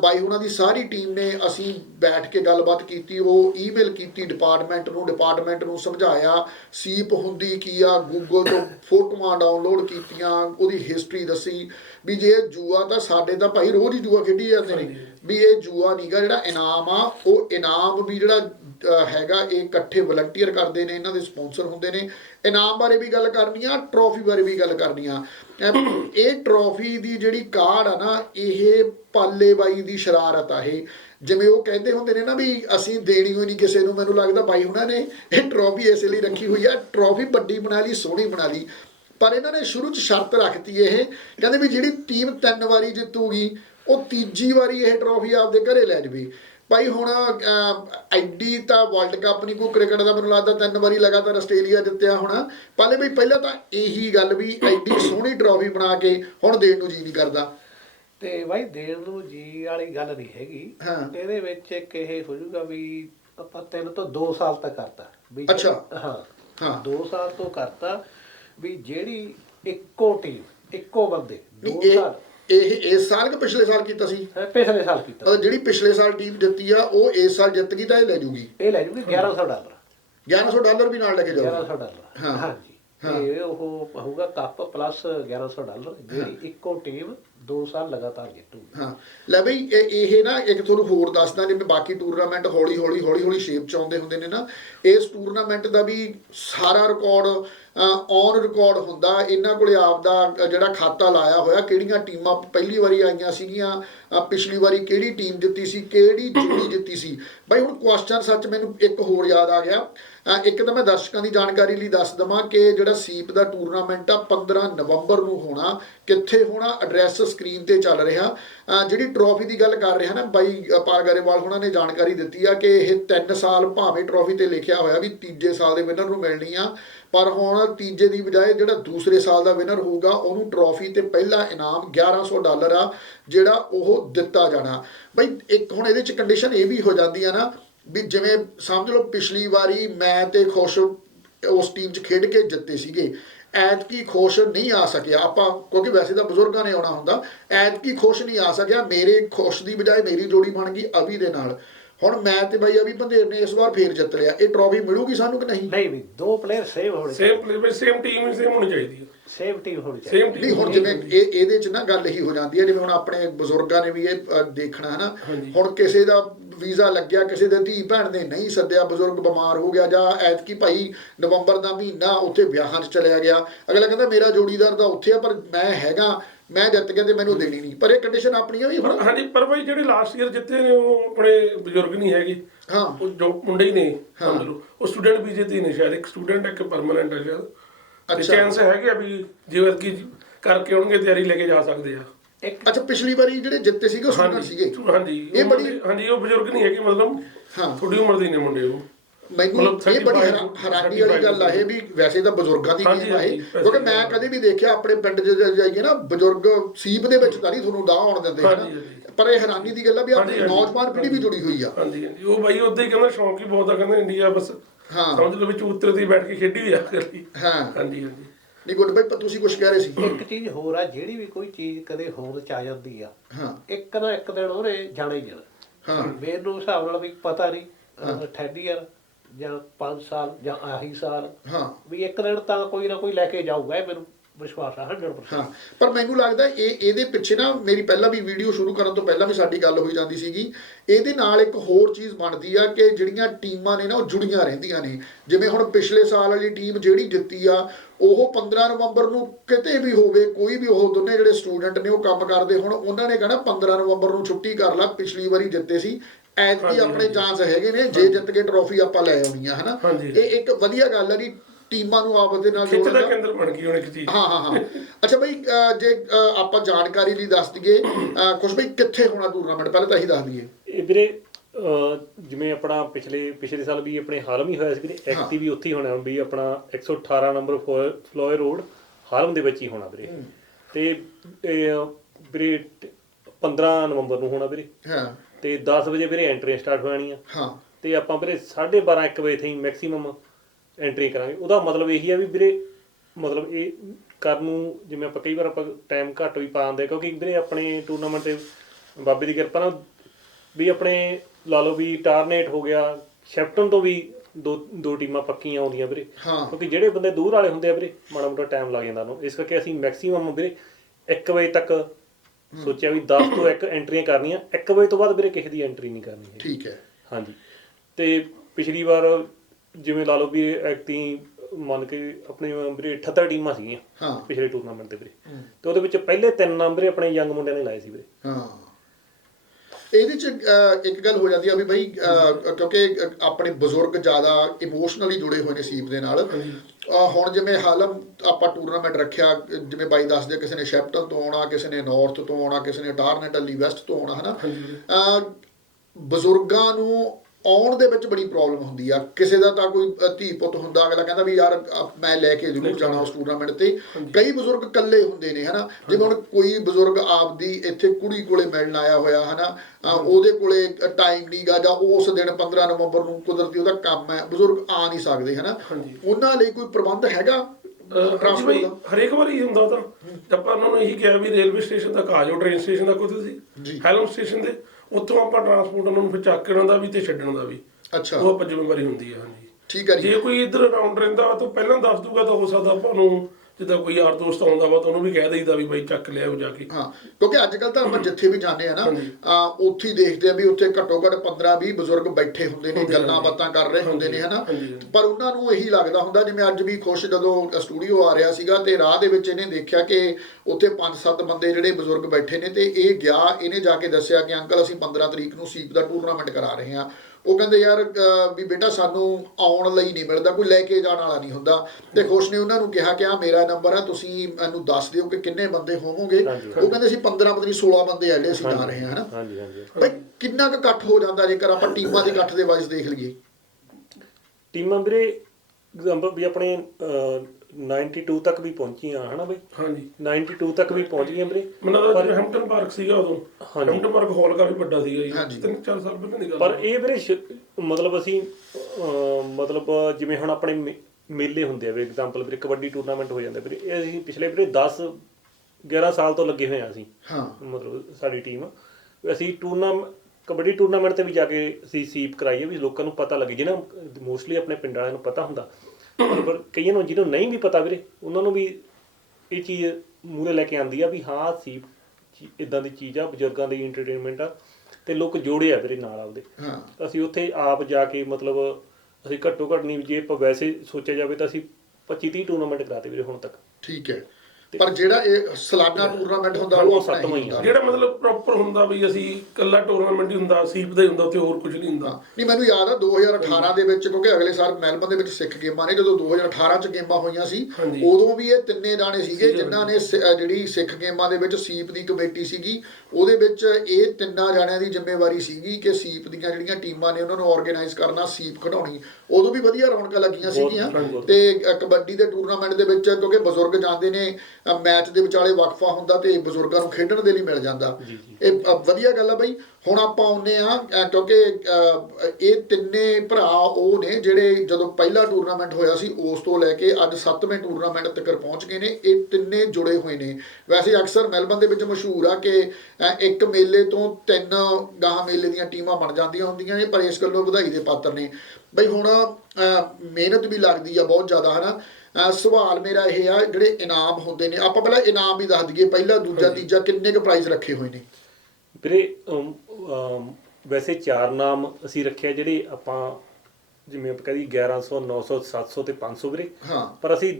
ਬਾਈ ਉਹਨਾਂ ਦੀ ਸਾਰੀ ਟੀਮ ਨੇ ਅਸੀਂ ਬੈਠ ਕੇ ਗੱਲਬਾਤ ਕੀਤੀ ਉਹ ਈਮੇਲ ਕੀਤੀ ਡਿਪਾਰਟਮੈਂਟ ਨੂੰ ਡਿਪਾਰਟਮੈਂਟ ਨੂੰ ਸਮਝਾਇਆ ਸੀਪ ਹੁੰਦੀ ਕੀ ਆ ਗੂਗਲ ਤੋਂ ਫੋਟੋਆਂ ਡਾਊਨਲੋਡ ਕੀਤੀਆਂ ਉਹਦੀ ਹਿਸਟਰੀ ਦੱਸੀ ਵੀ ਜੇ ਜੂਆ ਤਾਂ ਸਾਡੇ ਤਾਂ ਭਾਈ ਰੋਜ਼ ਹੀ ਜੂਆ ਖੇਡੀ ਜਾਂਦੇ ਨੇ। ਵੀ ਇਹ ਜੂਆ ਨਹੀਂਗਾ ਜਿਹੜਾ ਇਨਾਮ ਆ ਉਹ ਇਨਾਮ ਵੀ ਜਿਹੜਾ ਹੈਗਾ ਇਹ ਇਕੱਠੇ ਵਲੰਟੀਅਰ ਕਰਦੇ ਨੇ ਇਹਨਾਂ ਦੇ ਸਪਾਂਸਰ ਹੁੰਦੇ ਨੇ। ਇਨਾਮ ਬਾਰੇ ਵੀ ਗੱਲ ਕਰਨੀ ਆ ਟਰੋਫੀ ਬਾਰੇ ਵੀ ਗੱਲ ਕਰਨੀ ਆ। ਇਹ ਟਰੋਫੀ ਦੀ ਜਿਹੜੀ ਕਾਰਡ ਆ ਨਾ ਇਹ ਪਾਲੇ ਬਾਈ ਦੀ ਸ਼ਰਾਰਤ ਆ ਇਹ। ਜਿਵੇਂ ਉਹ ਕਹਿੰਦੇ ਹੁੰਦੇ ਨੇ ਨਾ ਵੀ ਅਸੀਂ ਦੇਣੀ ਹੋਈ ਨਹੀਂ ਕਿਸੇ ਨੂੰ ਮੈਨੂੰ ਲੱਗਦਾ ਬਾਈ ਹੁਣਾਂ ਨੇ ਇਹ ਟਰੋਫੀ ਇਸ ਲਈ ਰੱਖੀ ਹੋਈ ਆ ਟਰੋਫੀ ਵੱਡੀ ਬਣਾ ਲਈ ਸੋਹਣੀ ਬਣਾ ਲਈ। ਪਰ ਇਹਨਾਂ ਨੇ ਸ਼ੁਰੂ 'ਚ ਸ਼ਰਤ ਰੱਖਤੀ ਇਹ ਕਹਿੰਦੇ ਵੀ ਜਿਹੜੀ ਟੀਮ ਤਿੰਨ ਵਾਰੀ ਜਿੱਤੂਗੀ ਉਹ ਤੀਜੀ ਵਾਰੀ ਇਹ ਟਰੋਫੀ ਆਪਦੇ ਘਰੇ ਲੈ ਜਾਵੇ। ਭਾਈ ਹੁਣ ਐਡੀ ਤਾਂ ਵਰਲਡ ਕੱਪ ਨਹੀਂ ਕੋਈ ਕ੍ਰਿਕਟ ਦਾ ਮੈਨੂੰ ਲੱਗਦਾ ਤਿੰਨ ਵਾਰੀ ਲਗਾਤਾਰ ਆਸਟ੍ਰੇਲੀਆ ਜਿੱਤਿਆ ਹੋਣਾ। ਪਹਿਲੇ ਵੀ ਪਹਿਲਾਂ ਤਾਂ ਇਹੀ ਗੱਲ ਵੀ ਐਡੀ ਸੋਹਣੀ ਟਰੋਫੀ ਬਣਾ ਕੇ ਹੁਣ ਦੇਣ ਨੂੰ ਜੀ ਨਹੀਂ ਕਰਦਾ। ਤੇ ਬਾਈ ਦੇਣ ਨੂੰ ਜੀ ਵਾਲੀ ਗੱਲ ਨਹੀਂ ਹੈਗੀ। ਇਹਦੇ ਵਿੱਚ ਇੱਕ ਇਹ ਹੋ ਜਾਊਗਾ ਵੀ ਆਪਾਂ ਤਿੰਨ ਤੋਂ 2 ਸਾਲ ਤੱਕ ਕਰਤਾ। ਅੱਛਾ। ਹਾਂ। ਹਾਂ। 2 ਸਾਲ ਤੋਂ ਕਰਤਾ। ਵੀ ਜਿਹੜੀ ਇੱਕੋ ਟੀਮ ਇੱਕੋ ਬੰਦੇ 2 ਇਹ ਸਾਲ। ਇਹ ਇਸ ਸਾਲ ਕਿ ਪਿਛਲੇ ਸਾਲ ਕੀਤਾ ਸੀ? ਪਿਛਲੇ ਸਾਲ ਕੀਤਾ। ਮਤਲਬ ਜਿਹੜੀ ਪਿਛਲੇ ਸਾਲ ਟੀਮ ਜਿੱਤੀ ਆ ਉਹ ਇਸ ਸਾਲ ਜਿੱਤ ਗਈ ਤਾਂ ਇਹ ਲੈ ਜੂਗੀ? ਇਹ ਲੈ ਜੂਗੀ 1100 ਡਾਲਰ। 1100 ਡਾਲਰ ਵੀ ਨਾਲ ਲੈ ਕੇ ਜਾਊਗਾ? 1100 ਡਾਲਰ। ਹਾਂ। ਹਾਂਜੀ। ਇਹ ਉਹ ਹੋਊਗਾ ਕੱਪ ਪਲੱਸ 1100 ਡਾਲਰ। ਜਿਹੜੀ ਇੱਕੋ ਟੀਮ 2 ਸਾਲ ਲਗਾਤਾਰ ਜਿੱਤੂਗੀ। ਹਾਂ। ਲੈ ਬਈ ਇਹ ਇਹ ਨਾ ਇੱਕ ਤੁਹਾਨੂੰ ਹੋਰ ਦੱਸਦਾ ਜਿਵੇਂ ਬਾਕੀ ਟੂਰਨਾਮੈਂਟ ਹੌਲੀ ਹੌਲੀ ਹੌਲੀ ਹੌਲੀ ਸ਼ੇਪ ਚ ਆਉਂਦੇ ਹੁੰਦੇ ਨੇ ਨਾ ਇਸ ਟੂਰਨਾਮੈਂਟ ਦਾ ਵੀ ਸਾਰਾ ਰਿਕਾਰਡ ਔਨ ਰਿਕਾਰਡ ਹੁੰਦਾ। ਇਹਨਾਂ ਕੋਲੇ ਆਪ ਦਾ ਜਿਹੜਾ ਖਾਤਾ ਲਾਇਆ ਹੋਇਆ, ਕਿਹੜੀਆਂ ਟੀਮਾਂ ਪਹਿਲੀ ਵਾਰੀ ਆਈਆਂ ਸੀਗੀਆਂ ਪਿਛਲੀ ਵਾਰੀ ਕਿਹੜੀ ਟੀਮ ਜਿੱਤੀ ਸੀ, ਕਿਹੜੀ ਜੋੜੀ ਜਿੱਤੀ ਸੀ। ਬਈ, ਹੁਣ ਕੁਐਸਚਨ ਸੱਚ ਮੈਨੂੰ ਇੱਕ ਹੋਰ ਯਾਦ ਆ ਗਿਆ। ਇੱਕ ਤਾਂ ਮੈਂ ਦਰਸ਼ਕਾਂ ਦੀ ਜਾਣਕਾਰੀ ਲਈ ਦੱਸ ਦਵਾਂ ਕਿ ਜਿਹੜਾ ਸੀਪ ਦਾ ਟੂਰਨਾਮੈਂਟ ਆ 15 ਨਵੰਬਰ ਨੂੰ ਹੋਣਾ ਕਿੱਥੇ ਹੋਣਾ ਐਡਰੈਸ ਸਕਰੀਨ ਤੇ ਚੱਲ ਰਿਹਾ। ਜਿਹੜੀ ਟਰੋਫੀ ਦੀ ਗੱਲ ਕਰ ਰਿਹਾ ਨਾ ਬਾਈ ਅ, ਪਾਲ ਗਰੇਵਾਲ ਹੁਣਾਂ ਨੇ ਜਾਣਕਾਰੀ ਦਿੱਤੀ ਆ ਕਿ ਇਹ 3 ਸਾਲ ਭਾਵੇਂ ਟਰੋਫੀ ਤੇ ਲਿਖਿਆ ਹੋਇਆ ਵੀ ਤੀਜੇ ਸਾਲ ਦੇ ਵਿਨਰ ਨੂੰ ਮਿਲਣੀ ਆ ਪਰ ਹੁਣ ਤੀਜੇ ਦੀ ਬਜਾਏ ਜਿਹੜਾ ਦੂਸਰੇ ਸਾਲ ਦਾ ਵਿਨਰ ਹੋਊਗਾ ਉਹਨੂੰ ਟਰੋਫੀ ਤੇ ਪਹਿਲਾ ਇਨਾਮ 1100 ਡਾਲਰ ਆ ਜਿਹੜਾ ਉਹ ਦਿੱਤਾ ਜਾਣਾ। ਬਈ ਇੱਕ ਹੁਣ ਇਹਦੇ ਚ ਕੰਡੀਸ਼ਨ ਇਹ ਵੀ ਹੋ ਜਾਂਦੀ ਆ ਨਾ ਵੀ ਜਿਵੇਂ ਸਮਝ ਲਓ ਪਿਛਲੀ ਵਾਰੀ ਮੈਂ ਤੇ ਖੁਸ਼ ਉਸ ਟੀਮ 'ਚ ਖੇਡ ਕੇ ਜਿੱਤੇ ਸੀਗੇ ਐਤਕੀ ਖੁਸ਼ ਨਹੀਂ ਆ ਸਕਿਆ। ਆਪਾਂ ਕਿਉਂਕਿ ਵੈਸੇ ਤਾਂ ਬਜ਼ੁਰਗਾਂ ਨੇ ਆਉਣਾ ਹੁੰਦਾ ਐਤਕੀ ਖੁਸ਼ ਨਹੀਂ ਆ ਸਕਿਆ ਮੇਰੇ ਖੁਸ਼ ਦੀ ਬਜਾਏ ਮੇਰੀ ਜੋੜੀ ਬਣ ਗਈ ਅਵੀ ਦੇ ਨਾਲ। ਹੁਣ ਮੈਂ ਤੇ ਬਾਈ ਅਵੀ ਬੰਦੇਰ ਨੇ ਇਸ ਵਾਰ ਫੇਰ ਜਿੱਤ ਲਿਆ। ਇਹ ਟਰੋਫੀ ਮਿਲੂਗੀ ਸਾਨੂੰ ਕਿ ਨਹੀਂ? ਨਹੀਂ ਵੀ ਦੋ ਪਲੇਅਰ ਸੇਮ ਹੋਣੇ ਸੇਮ ਪਲੇਅਰ ਸੇਮ ਟੀਮ ਹੀ ਸੇਮ ਹੋਣੀ ਚਾਹੀਦੀ ਹੈ। ਸੇਮ ਟੀਮ ਹੋਣੀ ਚਾਹੀਦੀ ਸੇਮ ਨਹੀਂ ਹੁਣ ਜਿਵੇਂ ਇਹ ਇਹਦੇ ਚ ਨਾ ਗੱਲ ਇਹੀ ਹੋ ਜਾਂਦੀ ਹੈ ਜਿਵੇਂ ਹੁਣ ਆਪਣੇ ਬਜ਼ੁਰਗਾਂ ਨੇ ਵੀ ਇਹ ਅ, ਦੇਖਣਾ ਹੈ ਨਾ। ਹਾਂਜੀ। ਹੁਣ ਕਿਸੇ ਦਾ ਵੀਜ਼ਾ ਲੱਗਿਆ ਕਿਸੇ ਦੇ ਧੀ ਭੈਣ ਨੇ ਨਹੀਂ ਸੱਦਿਆ ਬਜ਼ੁਰਗ ਬਿਮਾਰ ਹੋ ਗਿਆ ਜਾਂ ਐਤਕੀ ਭਾਈ ਨਵੰਬਰ ਦਾ ਮਹੀਨਾ ਉੱਥੇ ਵਿਆਹਾਂ 'ਚ ਚਲਿਆ ਗਿਆ। ਅਗਲਾ ਕਹਿੰਦਾ ਮੇਰਾ ਜੋੜੀਦਾਰ ਤਾਂ ਉੱਥੇ ਆ ਪਰ ਮੈਂ ਹੈਗਾ ਮੈਂ ਜਿੱਤ ਗਿਆ ਤੇ ਮੈਨੂੰ ਦੇਣੀ ਨਹੀਂ। ਪਰ ਇਹ ਕੰਡੀਸ਼ਨ ਆਪਣੀ ਪਰ ਹੁਣ ਹਾਂਜੀ ਪਰ ਭਾਈ ਜਿਹੜੇ ਲਾਸਟ ਈਅਰ ਜਿੱਤੇ ਨੇ ਉਹ ਆਪਣੇ ਬਜ਼ੁਰਗ ਨਹੀਂ ਹੈਗੇ। ਹਾਂ। ਉਹ ਜੋ ਮੁੰਡੇ ਹੀ ਨੇ ਹਾਂ। ਸਮਝ ਲਓ ਉਹ ਸਟੂਡੈਂਟ ਵੀਜ਼ੇ ਤੇ ਹੀ ਨੇ ਸ਼ਾਇਦ ਇੱਕ ਸਟੂਡੈਂਟ ਇੱਕ ਪਰਮਨੈਂਟ ਹੈ ਸ਼ਾਇਦ। ਤੇ ਅੱਛਾ। ਚਾਂਸ ਹੈਗੇ ਆ ਵੀ ਜਿਵੇਂ ਕਿ ਕਰਕੇ ਆਉਣਗੇ ਤਿਆਰੀ ਲੈ ਕੇ ਜਾ ਸਕਦੇ ਆ। ਇੱਕ ਅੱਛਾ ਪਿਛਲੀ ਵਾਰੀ ਜਿਹੜੇ ਜਿੱਤੇ ਸੀਗੇ ਉਹ ਸਟੂਡੈਂਟ ਸੀਗੇ? ਹਾਂਜੀ। ਇਹ ਬੜੀ- ਹਾਂਜੀ ਉਹ ਬਜ਼ੁਰਗ ਨਹੀਂ ਹੈਗੇ ਮਤਲਬ ਹਾਂ। ਥੋੜੀ ਉਮਰ ਦੇ ਨੇ ਮੁੰਡੇ ਉਹ। ਮੈਨੂੰ ਮਤਲਬ ਇਹ ਬੜੀ 35 ਹੈਰਾ- ਹੈਰਾਨੀ ਵਾਲੀ ਗੱਲ ਆ ਇਹ ਵੀ ਵੈਸੇ ਤਾਂ ਬਜ਼ੁਰਗਾਂ ਦੀ ਹਾਂਜੀ, ਗੇਮ ਆ ਇਹ। ਹਾਂਜੀ, ਕਿਉਂਕਿ ਮੈਂ ਕਦੇ ਵੀ ਦੇਖਿਆ ਆਪਣੇ ਪਿੰਡ 'ਚ ਜੇ ਜਾਈਏ ਨਾ ਬਜ਼ੁਰਗ ਸੀਪ ਦੇ ਵਿੱਚ ਤਾਂ ਨਹੀਂ ਤੁਹਾਨੂੰ ਡਾਹ ਆਉਣ ਦਿੰਦੇ ਹਾਂਜੀ, ਹਨਾ? ਹਾਂਜੀ। ਪਰ ਇਹ ਹੈਰਾਨੀ ਦੀ ਗੱਲ ਆ ਵੀ ਆਪਣੀ ਹਾਂਜੀ। ਨੌਜਵਾਨ ਪੀੜ੍ਹੀ ਵੀ ਜੁੜੀ ਹੋਈ ਆ। ਹਾਂਜੀ ਹਾਂਜੀ। ਉਹ ਬਾਈ ਉਦਾਂ ਹੀ ਕਹਿੰਦਾ ਸ਼ੌਂਕ ਹੀ ਬਹੁਤ ਆ ਕਹਿੰਦਾ ਇੰਡੀਆ ਬਸ ਹਾਂ। ਸਮਝ ਲਓ ਵਿੱਚ ਉੱਤਰ ਤੇ ਬੈਠ ਕੇ ਖੇਡੀ ਵੀ ਆ ਕਰੀ ਹਾਂ। ਹਾਂਜੀ ਹਾਂਜੀ। ਨਹੀਂ ਗੁੱਡ ਬਾਈ ਪਰ ਤੁਸੀਂ ਕੁਝ ਕਹਿ ਰਹੇ ਸੀ। ਇੱਕ ਚੀਜ਼ ਹੋਰ ਆ ਜਿਹੜੀ ਵੀ ਕੋਈ ਚੀਜ਼ ਕਦੇ ਹੋਂਦ ਚ ਆ ਜਾਂਦੀ ਆ ਹਾਂ। ਇੱਕ ਨਾ ਇੱਕ ਦਿਨ ਉਹਨੇ ਜਾਣਾ ਹੀ ਜਾਣਾ। ਹਾਂ। ਮੈਨੂੰ ਹਿਸਾਬ ਨਾਲ ਵੀ ਪਤਾ ਨਹੀਂ ਠੈਡ ਈਅਰ ਜਾਂ 5 ਸਾਲ ਜਾਂ ਆਹੀ ਸਾਲ। ਹਾਂ। ਵੀ ਇੱਕ ਦਿਨ ਤਾਂ ਕੋਈ ਨਾ ਕੋਈ ਲੈ ਕੇ ਜਾਊਗਾ ਇਹ ਮੈਨੂੰ। ਵਿਸ਼ਵਾਸ ਆ 100% ਹਾਂ ਪਰ ਮੈਨੂੰ ਲੱਗਦਾ ਇਹ ਇਹਦੇ ਪਿੱਛੇ ਨਾ ਮੇਰੀ ਪਹਿਲਾਂ ਵੀ ਵੀਡੀਓ ਸ਼ੁਰੂ ਕਰਨ ਤੋਂ ਪਹਿਲਾਂ ਵੀ ਸਾਡੀ ਗੱਲ ਹੋਈ ਜਾਂਦੀ ਸੀਗੀ। ਇਹਦੇ ਨਾਲ ਇੱਕ ਹੋਰ ਚੀਜ਼ ਬਣਦੀ ਆ ਕਿ ਜਿਹੜੀਆਂ ਟੀਮਾਂ ਨੇ ਨਾ ਉਹ ਜੁੜੀਆਂ ਰਹਿੰਦੀਆਂ ਨੇ। ਜਿਵੇਂ ਹੁਣ ਪਿਛਲੇ ਸਾਲ ਵਾਲੀ ਟੀਮ ਜਿਹੜੀ ਜਿੱਤੀ ਆ ਉਹ 15 ਨਵੰਬਰ ਨੂੰ ਕਿਤੇ ਵੀ ਹੋਵੇ ਕੋਈ ਵੀ ਉਹ ਦੋਨੇ ਜਿਹੜੇ ਸਟੂਡੈਂਟ ਨੇ ਉਹ ਕੰਮ ਕਰਦੇ ਹੁਣ ਉਹਨਾਂ ਨੇ ਕਹਣਾ 15 ਨਵੰਬਰ ਨੂੰ ਛੁੱਟੀ ਕਰ ਲਾ ਪਿਛਲੀ ਵਾਰੀ ਜਿੱਤੇ ਸੀ। ਐਤਕੀ ਹਾਂਜੀ, ਆਪਣੇ। ਚਾਂਸ ਹੈਗੇ ਨੇ ਜੇ ਜਿੱਤ ਕੇ ਟਰੋਫੀ ਆਪਾਂ ਲੈ ਆਉਣੀ ਆ ਹਨਾ। ਇਹ ਇੱਕ ਵਧੀਆ ਗੱਲ ਹੈ ਕਿ ਟੀਮਾਂ ਨੂੰ ਆਪਸ ਦੇ ਨਾਲ ਜੋੜਨ ਦਾ ਦਾ ਕੇਂਦਰ ਬਣ ਗਈ ਹੁਣ ਇੱਕ ਚੀਜ਼। ਹਾਂ ਹਾਂ ਹਾਂ। ਅੱਛਾ ਬਈ ਜੇ ਆਪਾਂ ਜਾਣਕਾਰੀ ਲਈ ਦੱਸ ਦਈਏ ਕੁਛ ਬਈ ਕਿੱਥੇ ਹੋਣਾ ਟੂਰਨਾਮੈਂਟ ਪਹਿਲਾਂ ਤਾਂ ਇਹੀ ਦੱਸ ਦਈਏ। ਇਹ ਵੀਰੇ ਜਿਵੇਂ ਆਪਣਾ ਪਿਛਲੇ ਪਿਛਲੇ ਸਾਲ ਵੀ ਆਪਣੇ ਹਾਲਮ ਹੀ ਹੋਇਆ ਸੀ ਵੀਰੇ ਐਕਟੀ ਵੀ ਉੱਥੇ ਹੀ ਹੋਣਾ ਵੀ ਆਪਣਾ 118 ਨੰਬਰ ਫਲੋਏ ਰੋਡ ਹਾਲਮ ਦੇ ਵਿੱਚ ਹੀ ਹੋਣਾ ਵੀਰੇ। ਤੇ ਇਹ, ਵੀਰੇ 15 ਨਵੰਬਰ ਨੂੰ ਹੋਣਾ ਵੀਰੇ। ਹਾਂ। ਤੇ 10 ਵਜੇ ਵੀਰੇ ਐਂਟਰੀ ਸਟਾਰਟ ਹੋ ਜਾਣੀ ਆ। ਹਾਂ। ਤੇ ਆਪਾਂ ਵੀਰੇ 12:30 1 ਵਜੇ ਤਾਈਂ ਮੈਕਸਿਮਮ ਐਂਟਰੀ ਕਰਾਂਗੇ। ਉਹਦਾ ਮਤਲਬ ਇਹੀ ਆ ਵੀ ਵੀਰੇ ਮਤਲਬ ਇਹ ਕਰਨ ਨੂੰ ਜਿਵੇਂ ਆਪਾਂ ਕਈ ਵਾਰ ਆਪਾਂ ਟਾਈਮ ਘੱਟ ਵੀ ਪਾ ਦਿੰਦੇ ਕਿਉਂਕਿ ਵੀਰੇ ਆਪਣੇ ਟੂਰਨਾਮੈਂਟ ਤੇ ਬਾਬੇ ਦੀ ਕਿਰਪਾ ਨਾਲ ਵੀ ਆਪਣੇ ਲਾ ਲਓ ਵੀ ਟਾਰਨੇਟ ਹੋ ਗਿਆ ਸ਼ੈਫਟਨ ਤੋਂ ਵੀ ਦੋ ਦੋ ਟੀਮਾਂ ਪੱਕੀਆਂ ਆਉਂਦੀਆਂ ਵੀਰੇ। ਕਿਉਂਕਿ ਜਿਹੜੇ ਬੰਦੇ ਦੂਰ ਵਾਲੇ ਹੁੰਦੇ ਆ ਵੀਰੇ ਮਾੜਾ ਮੋਟਾ ਟਾਈਮ ਲੱਗ ਜਾਂਦਾ ਉਹਨੂੰ ਇਸ ਕਰਕੇ ਅਸੀਂ ਮੈਕਸਿਮਮ ਵੀਰੇ 1 ਵਜੇ ਤੱਕ ਸੋਚਿਆ ਵੀ 10 ਤੋਂ 1 ਐਂਟਰੀਆਂ ਕਰਨੀਆਂ 1 ਵਜੇ ਤੋਂ ਬਾਅਦ ਵੀਰੇ ਕਿਸੇ ਦੀ ਐਂਟਰੀ ਨਹੀਂ ਕਰਨੀ ਹੈ ਠੀਕ ਹੈ। ਹਾਂਜੀ। ਤੇ ਪਿਛਲੀ ਵਾਰ ਜਿਵੇਂ ਲਾ ਲਓ ਵੀ ਐਕਟੀ ਮੰਨ ਕੇ ਆਪਣੇ ਵੀਰੇ 78 ਟੀਮਾਂ ਸੀਗੀਆਂ ਹਾਂ। ਪਿਛਲੇ ਟੂਰਨਾਮੈਂਟ ਦੇ ਵੀਰੇ। ਤੇ ਉਹਦੇ ਵਿੱਚ ਪਹਿਲੇ ਤਿੰਨ ਨੰਬਰ ਆਪਣੇ ਯੰਗ ਮੁੰਡਿਆਂ ਨੇ ਲਾਏ ਸੀ ਵੀਰੇ। ਹਾਂ। ਇਹਦੇ ਚ ਇੱਕ ਗੱਲ ਹੋ ਜਾਂਦੀ ਆ ਵੀ ਬਈ ਕਿਉਂਕਿ ਆਪਣੇ ਬਜ਼ੁਰਗ ਜ਼ਿਆਦਾ ਇਮੋਸ਼ਨਲੀ ਜੁੜੇ ਹੋਏ ਨੇ ਸੀਪ ਦੇ ਨਾਲ। ਹੁਣ ਜਿਵੇਂ ਹਾਲਮ ਆਪਾਂ ਟੂਰਨਾਮੈਂਟ ਰੱਖਿਆ ਜਿਵੇਂ ਬਾਈ ਦੱਸਦੇ ਕਿਸੇ ਨੇ ਸ਼ੈਪਟਨ ਤੋਂ ਆਉਣਾ ਕਿਸੇ ਨੇ ਨਾਰਥ ਤੋਂ ਆਉਣਾ ਕਿਸੇ ਨੇ ਟਾਰਨੇਟਲੀ ਵੈਸਟ ਤੋਂ ਆਉਣਾ ਹਨਾ? ਬਜ਼ੁਰਗਾਂ ਨੂੰ ਆਉਣ ਦੇ ਵਿੱਚ ਬੜੀ ਪ੍ਰੋਬਲਮ ਹੁੰਦੀ ਆ। ਕਿਸੇ ਦਾ ਤਾਂ ਕੋਈ ਧੀ ਪੁੱਤ ਹੁੰਦਾ ਅਗਲਾ ਕਹਿੰਦਾ ਵੀ ਯਾਰ ਮੈਂ ਲੈ ਕੇ ਜ਼ਰੂਰ ਜਾਣਾ ਉਸ ਟੂਰਨਾਮੈਂਟ ਤੇ। ਕਈ ਬਜ਼ੁਰਗ ਇਕੱਲੇ ਹੁੰਦੇ ਨੇ ਹਨਾ? ਜਿਵੇਂ ਹੁਣ ਕੋਈ ਬਜ਼ੁਰਗ ਆਪਦੀ ਇੱਥੇ ਕੁੜੀ ਕੋਲੇ ਮਿਲਣ ਆਇਆ ਹੋਇਆ ਹਨਾ? ਉਹਦੇ ਕੋਲੇ ਟਾਈਮ ਨਹੀਂਗਾ ਜਾਂ ਉਸ ਦਿਨ 15 ਨਵੰਬਰ ਨੂੰ ਕੁਦਰਤੀ ਉਹਦਾ ਕੰਮ ਹੈ ਬਜ਼ੁਰਗ ਆ ਨਹੀਂ ਸਕਦੇ ਹਨਾ। ਉਹਨਾਂ ਲਈ ਕੋਈ ਪ੍ਰਬੰਧ ਹੈਗਾ? ਅਹ ਜੀ ਟਰਾਂਸਪੋਰਟ ਬਈ ਦਾ ਹਰੇਕ ਵਾਰੀ ਹੁੰਦਾ ਤਾਂ। ਆਪਾਂ ਉਹਨਾਂ ਨੂੰ ਇਹੀ ਕਿਹਾ ਵੀ ਰੇਲਵੇ ਸਟੇਸ਼ਨ ਤੱਕ ਆ ਜਾਓ ਟ੍ਰੇਨ ਸਟੇਸ਼ਨ ਤੱਕ ਉੱਥੇ। ਸੀ। ਹੈਲਮ ਸਟੇਸ਼ਨ ਤੇ ਉੱਥੋਂ ਆਪਾਂ ਟਰਾਂਸਪੋਰਟ ਉਹਨਾਂ ਨੂੰ ਫਿਰ ਚੱਕ ਕੇ ਉਹਨਾਂ ਦਾ ਵੀ ਤੇ ਛੱਡਣ ਦਾ ਵੀ। ਅੱਛਾ। ਉਹ ਆਪਾਂ ਜ਼ਿੰਮੇਵਾਰੀ ਹੁੰਦੀ ਹੈ ਹਾਂਜੀ। ਠੀਕ ਹੈ ਜੀ। ਜੇ ਕੋਈ ਇੱਧਰ ਅਰਾਊਂਡ ਰਹਿੰਦਾ ਤਾਂ ਪਹਿਲਾਂ ਦੱਸ ਦੂਗਾ ਤਾਂ ਹੋ ਸਕਦਾ ਆਪਾਂ ਨੂੰ ਜਿੱਦਾਂ ਕੋਈ ਯਾਰ ਦੋਸਤ ਆਉਂਦਾ ਵਾ ਤਾਂ ਉਹਨੂੰ ਵੀ ਕਹਿ ਦੇਈਦਾ ਵੀ ਬਾਈ ਚੱਕ ਲਿਆਓ ਜਾ ਕੇ ਹਾਂ ਕਿਉਂਕਿ ਅੱਜ ਕੱਲ ਤਾਂ ਆਪਾਂ ਜਿੱਥੇ ਵੀ ਜਾਂਦੇ ਆ ਨਾ। ਆ ਉੱਥੇ ਹੀ ਦੇਖਦੇ ਆ ਵੀ ਉੱਥੇ ਘੱਟੋ ਘੱਟ 15 20 ਬਜ਼ੁਰਗ ਬੈਠੇ ਹੁੰਦੇ ਨੇ ਗੱਲਾਂ। ਬਾਤਾਂ ਕਰ ਰਹੇ ਹੁੰਦੇ ਨੇ ਹਨਾ। ਪਰ ਉਹਨਾਂ ਨੂੰ ਇਹੀ ਲੱਗਦਾ ਹੁੰਦਾ ਜਿਵੇਂ ਅੱਜ ਵੀ ਖੁਸ਼ ਜਦੋਂ ਸਟੂਡੀਓ ਆ ਰਿਹਾ ਸੀਗਾ ਤੇ ਰਾਹ ਦੇ ਵਿੱਚ ਇਹਨੇ ਦੇਖਿਆ ਕਿ ਉੱਥੇ 5-7 ਬੰਦੇ ਜਿਹੜੇ ਬਜ਼ੁਰਗ ਬੈਠੇ ਨੇ ਤੇ ਇਹ ਗਿਆ ਇਹਨੇ ਜਾ ਕੇ ਦੱਸਿਆ ਕਿ ਅੰਕਲ ਅਸੀਂ 15 ਤਰੀਕ ਨੂੰ ਸੀਪ ਦਾ ਟੂਰਨਾਮੈਂਟ ਕਰਾ ਰਹੇ ਹਾਂ ਉਹ ਕਹਿੰਦੇ ਯਾਰ ਵੀ ਬੇਟਾ ਸਾਨੂੰ ਆਉਣ ਲਈ ਨਹੀਂ ਮਿਲਦਾ ਕੋਈ ਲੈ ਕੇ ਜਾਣ ਵਾਲਾ ਨਹੀਂ ਹੁੰਦਾ। ਤੇ ਖੁਸ਼ ਨੇ ਉਹਨਾਂ ਨੂੰ ਕਿਹਾ ਕਿ ਆ ਮੇਰਾ ਨੰਬਰ ਆ ਤੁਸੀਂ ਮੈਨੂੰ ਦੱਸ ਦਿਓ ਕਿ ਕਿੰਨੇ ਬੰਦੇ ਹੋਵੋਗੇ। ਉਹ ਕਹਿੰਦੇ ਸੀ 15 ਪਤਾ ਨਹੀਂ 16 ਬੰਦੇ ਆ ਜਿਹੜੇ ਅਸੀਂ ਜਾ ਰਹੇ ਹਾਂ ਹਨਾ। ਹਾਂਜੀ ਹਾਂਜੀ। ਬਈ ਕਿੰਨਾ ਕੁ ਇਕੱਠ ਹੋ ਜਾਂਦਾ ਜੇਕਰ ਆਪਾਂ ਟੀਮਾਂ ਦੇ ਇਕੱਠ ਦੇ ਵਾਈਜ਼ ਦੇਖ ਲਈਏ? ਟੀਮਾਂ ਵੀਰੇ ਐਗਜ਼ਾਮਪਲ ਵੀ ਆਪਣੇ 92 ਤੱਕ ਵੀ ਪਹੁੰਚੀਆਂ ਹਨਾ ਬਈ? ਹਾਂਜੀ। 92 ਤੱਕ ਵੀ ਪਹੁੰਚ ਗਈਆਂ ਵੀਰੇ। ਮੈਨੂੰ ਜਿਵੇਂ ਹੈਮਪਟਨ ਪਾਰਕ ਸੀਗਾ ਉਦੋਂ। ਹਾਂਜੀ। ਹੈਮਪਟਨ ਪਾਰਕ ਹਾਲ ਕਾਫੀ ਵੱਡਾ ਸੀਗਾ। ਜੀ। ਤਿੰਨ ਚਾਰ ਸਾਲ ਪਹਿਲਾਂ ਦੀ ਗੱਲ ਪਰ। ਇਹ ਵੀਰੇ ਮਤਲਬ ਅਸੀਂ ਮਤਲਬ ਜਿਵੇਂ ਹੁਣ ਆਪਣੇ ਮੇਲੇ ਹੁੰਦੇ ਆ ਵੀਰੇ ਐਗਜ਼ਾਮਪਲ ਵੀਰੇ ਕਬੱਡੀ ਟੂਰਨਾਮੈਂਟ ਹੋ ਜਾਂਦਾ ਵੀਰੇ। ਇਹ ਅਸੀਂ ਪਿਛਲੇ ਵੀਰੇ 10 11 ਸਾਲ ਤੋਂ ਲੱਗੇ ਹੋਏ ਆ ਅਸੀਂ। ਹਾਂ। ਮਤਲਬ ਸਾਡੀ ਟੀਮ ਅਸੀਂ ਟੂਰਨਾਮੈਂਟ ਕਬੱਡੀ ਟੂਰਨਾਮੈਂਟ ਤੇ ਵੀ ਜਾ ਕੇ ਅਸੀਂ ਸੀਪ ਕਰਾਈਏ ਵੀ ਲੋਕਾਂ ਨੂੰ ਪਤਾ ਲੱਗੇ। ਜਿਹਨਾਂ ਮੋਸਟਲੀ ਆਪਣੇ ਪਿੰਡ ਵਾਲਿਆਂ ਨੂੰ ਪਤਾ ਹੁੰਦਾ। ਪਰ- ਕਈਆਂ ਨੂੰ ਜਿਹਨੂੰ ਨਹੀਂ ਵੀ ਪਤਾ ਵੀਰੇ ਉਹਨਾਂ ਨੂੰ ਵੀ ਇਹ ਚੀਜ਼ ਮੂਰੇ ਲੈ ਕੇ ਆਂਦੀ ਆ ਵੀ ਹਾਂ ਸੀਪ ਇਦਾਂ ਦੀ ਚੀਜ਼ ਆ ਬਜ਼ੁਰਗਾਂ ਦੀ ਐਂਟਰਟੇਨਮੈਂਟ ਆ ਤੇ ਲੋਕ ਜੋੜੇ ਆ ਵੀਰੇ ਨਾਲ ਆਪਦੇ। ਹਾਂ। ਅਸੀਂ ਉੱਥੇ ਆਪ ਜਾ ਕੇ ਮਤਲਬ ਅਸੀਂ ਘੱਟੋ ਘੱਟ ਨਹੀਂ ਜੇ ਆਪਾਂ ਵੈਸੇ ਸੋਚਿਆ ਜਾਵੇ ਤਾਂ ਅਸੀਂ 25 30 ਟੂਰਨਾਮੈਂਟ ਕਰਾਤੇ ਵੀਰੇ ਹੁਣ ਤੱਕ। ਠੀਕ ਹੈ। ਪਰ ਜਿਹੜਾ ਇਹ ਸਾਲਾਨਾ ਟੂਰਨਾਮੈਂਟ ਹੁੰਦਾ ਉਹ ਸੱਤਵਾਂ ਹੀ। ਹੁੰਦਾ। ਜਿਹੜਾ ਮਤਲਬ ਪ੍ਰੋਪਰ ਹੁੰਦਾ ਵੀ ਅਸੀਂ ਇਕੱਲਾ ਟੂਰਨਾਮੈਂਟ ਹੀ ਹੁੰਦਾ ਸੀਪ ਦਾ ਹੀ ਹੁੰਦਾ ਤੇ ਹੋਰ ਕੁਝ ਨਹੀਂ ਹੁੰਦਾ। ਨਹੀਂ ਮੈਨੂੰ ਯਾਦ ਆ 2018 ਦੇ ਵਿੱਚ ਕਿਉਂਕਿ ਅਗਲੇ ਸਾਲ ਮੈਲਬਨ ਦੇ ਵਿੱਚ ਸਿੱਖ ਗੇਮਾਂ ਨੇ ਜਦੋਂ 2018 ਚ ਗੇਮਾਂ ਹੋਈਆਂ ਸੀ। ਉਦੋਂ ਵੀ ਇਹ ਤਿੰਨੇ ਦਾਣੇ ਸੀਗੇ ਜਿਨ੍ਹਾਂ ਨੇ ਜਿਹੜੀ ਸਿੱਖ ਗੇਮਾਂ ਦੇ ਵਿੱਚ ਸੀਪ ਦੀ ਕਮੇਟੀ ਸੀਗੀ। ਉਹਦੇ ਵਿੱਚ ਇਹ ਤਿੰਨਾਂ ਜਾਣਿਆਂ ਦੀ ਜ਼ਿੰਮੇਵਾਰੀ ਸੀਗੀ ਕਿ ਸੀਪ ਦੀਆਂ ਜਿਹੜੀਆਂ ਟੀਮਾਂ ਨੇ ਉਹਨਾਂ ਨੂੰ ਆਰਗੇਨਾਈਜ਼ ਕਰਨਾ ਸੀਪ ਖਿਡਾਉਣੀ। ਉਦੋਂ ਵੀ ਵਧੀਆ ਰੌਣਕਾਂ ਲੱਗੀਆਂ ਸੀਗੀਆਂ। ਤੇ ਕਬੱਡੀ ਦੇ ਟੂਰਨਾਮੈਂਟ ਦੇ ਵਿੱਚ ਕਿਉਂਕਿ ਬਜ਼ੁਰਗ ਜਾਂਦੇ ਨੇ ਮੈਚ ਦੇ ਵਿਚਾਲੇ ਵਕਫਾ ਹੁੰਦਾ ਤੇ ਬਜ਼ੁਰਗਾਂ ਨੂੰ ਖੇਡਣ ਦੇ ਲਈ ਮਿਲ ਜਾਂਦਾ। ਇਹ ਵਧੀਆ ਗੱਲ ਆ ਬਈ। ਹੁਣ ਆਪਾਂ ਆਉਨੇ ਆ ਕਿਉਂਕਿ ਇਹ ਤਿੰਨੇ ਭਰਾ ਉਹ ਨੇ ਜਿਹੜੇ ਜਦੋਂ ਪਹਿਲਾ ਟੂਰਨਾਮੈਂਟ ਹੋਇਆ ਸੀ ਉਸ ਤੋਂ ਲੈ ਕੇ ਅੱਜ 7ਵੇਂ ਟੂਰਨਾਮੈਂਟ ਤੱਕ ਪਹੁੰਚ ਗਏ ਨੇ। ਇਹ ਤਿੰਨੇ ਜੁੜੇ ਹੋਏ ਨੇ। ਵੈਸੇ ਅਕਸਰ ਮੈਲਬਨ ਦੇ ਵਿੱਚ ਮਸ਼ਹੂਰ ਆ ਕਿ ਇੱਕ ਮੇਲੇ ਤੋਂ ਤਿੰਨ ਗਾਹਾਂ ਮੇਲੇ ਦੀਆਂ ਟੀਮਾਂ ਬਣ ਜਾਂਦੀਆਂ ਹੁੰਦੀਆਂ ਨੇ ਪਰ ਇਸ ਗੱਲੋਂ ਵਧਾਈ ਦੇ ਪਾਤਰ ਨੇ। ਬਈ ਹੁਣ ਮਿਹਨਤ ਵੀ ਲੱਗਦੀ ਆ ਬਹੁਤ ਜ਼ਿਆਦਾ ਹਨਾ? ਸਵਾਲ ਮੇਰਾ ਇਹ ਆ ਜਿਹੜੇ ਇਨਾਮ ਹੁੰਦੇ ਨੇ ਆਪਾਂ ਪਹਿਲਾਂ ਇਨਾਮ ਵੀ ਦੱਸ ਦਈਏ ਪਹਿਲਾ ਦੂਜਾ ਤੀਜਾ ਕਿੰਨੇ ਕੁ ਪ੍ਰਾਈਜ਼ ਰੱਖੇ ਹੋਏ ਨੇ? ਵੀਰੇ ਵੈਸੇ ਚਾਰ ਨਾਮ ਅਸੀਂ ਰੱਖਿਆ ਜਿਹੜੇ ਆਪਾਂ ਜਿਵੇਂ ਆਪਾਂ ਕਹਦੀ 1100 900 700 ਤੇ 500 ਵੀਰੇ। ਹਾਂ। ਪਰ ਅਸੀਂ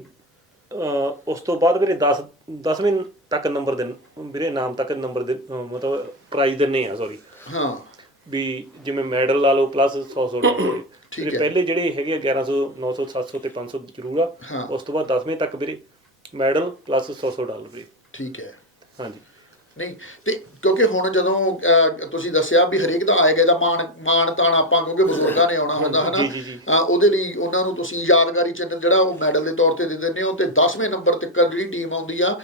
ਉਸ ਤੋਂ ਬਾਅਦ ਵੀਰੇ 10 10ਵੇਂ ਤੱਕ ਨੰਬਰ ਦੇ ਵੀਰੇ ਨਾਮ ਤੱਕ ਨੰਬਰ ਦੇ ਮਤਲਬ ਪ੍ਰਾਈਜ਼ ਦਿੰਨੇ ਆ ਸੌਰੀ ਹਾਂ। ਵੀ ਜਿਵੇਂ ਮੈਡਲ ਲਾ ਲਓ ਪਲੱਸ 100 100 ਡਾਲਰ। ਠੀਕ ਹੈ। ਪਹਿਲੇ ਜਿਹੜੇ ਹੈਗੇ ਆ 1100 900 700 ਤੇ 500 ਜ਼ਰੂਰ ਆ। ਉਸ ਤੋਂ ਬਾਅਦ 10ਵੇਂ ਤੱਕ ਵੀਰੇ ਮੈਡਲ ਪਲੱਸ 100 100 ਡਾਲਰ ਵੀਰੇ। ਠੀਕ ਹੈ। ਹਾਂਜੀ। ਨਹੀਂ ਤੇ ਕਿਉਂਕਿ ਹੁਣ ਜਦੋਂ ਤੁਸੀਂ ਦੱਸਿਆ ਵੀ ਹਰੇਕ ਦਾ ਆਏਗਾ ਦਾ ਮਾਣ ਮਾਣ ਤਾਣ ਆਪਾਂ ਕਿਉਂਕਿ ਬਜ਼ੁਰਗਾਂ ਨੇ ਆਉਣਾ ਹੁੰਦਾ ਹਨਾ? ਉਹਦੇ ਲਈ ਉਹਨਾਂ ਨੂੰ ਤੁਸੀਂ ਯਾਦਗਾਰੀ ਚਿੰਨ੍ਹ ਜਿਹੜਾ ਉਹ ਮੈਡਲ ਦੇ ਤੌਰ ਤੇ ਦੇ ਦਿੰਦੇ ਹੋ ਤੇ 10ਵੇਂ ਨੰਬਰ ਤੱਕ ਜਿਹੜੀ ਟੀਮ ਆਉਂਦੀ ਆ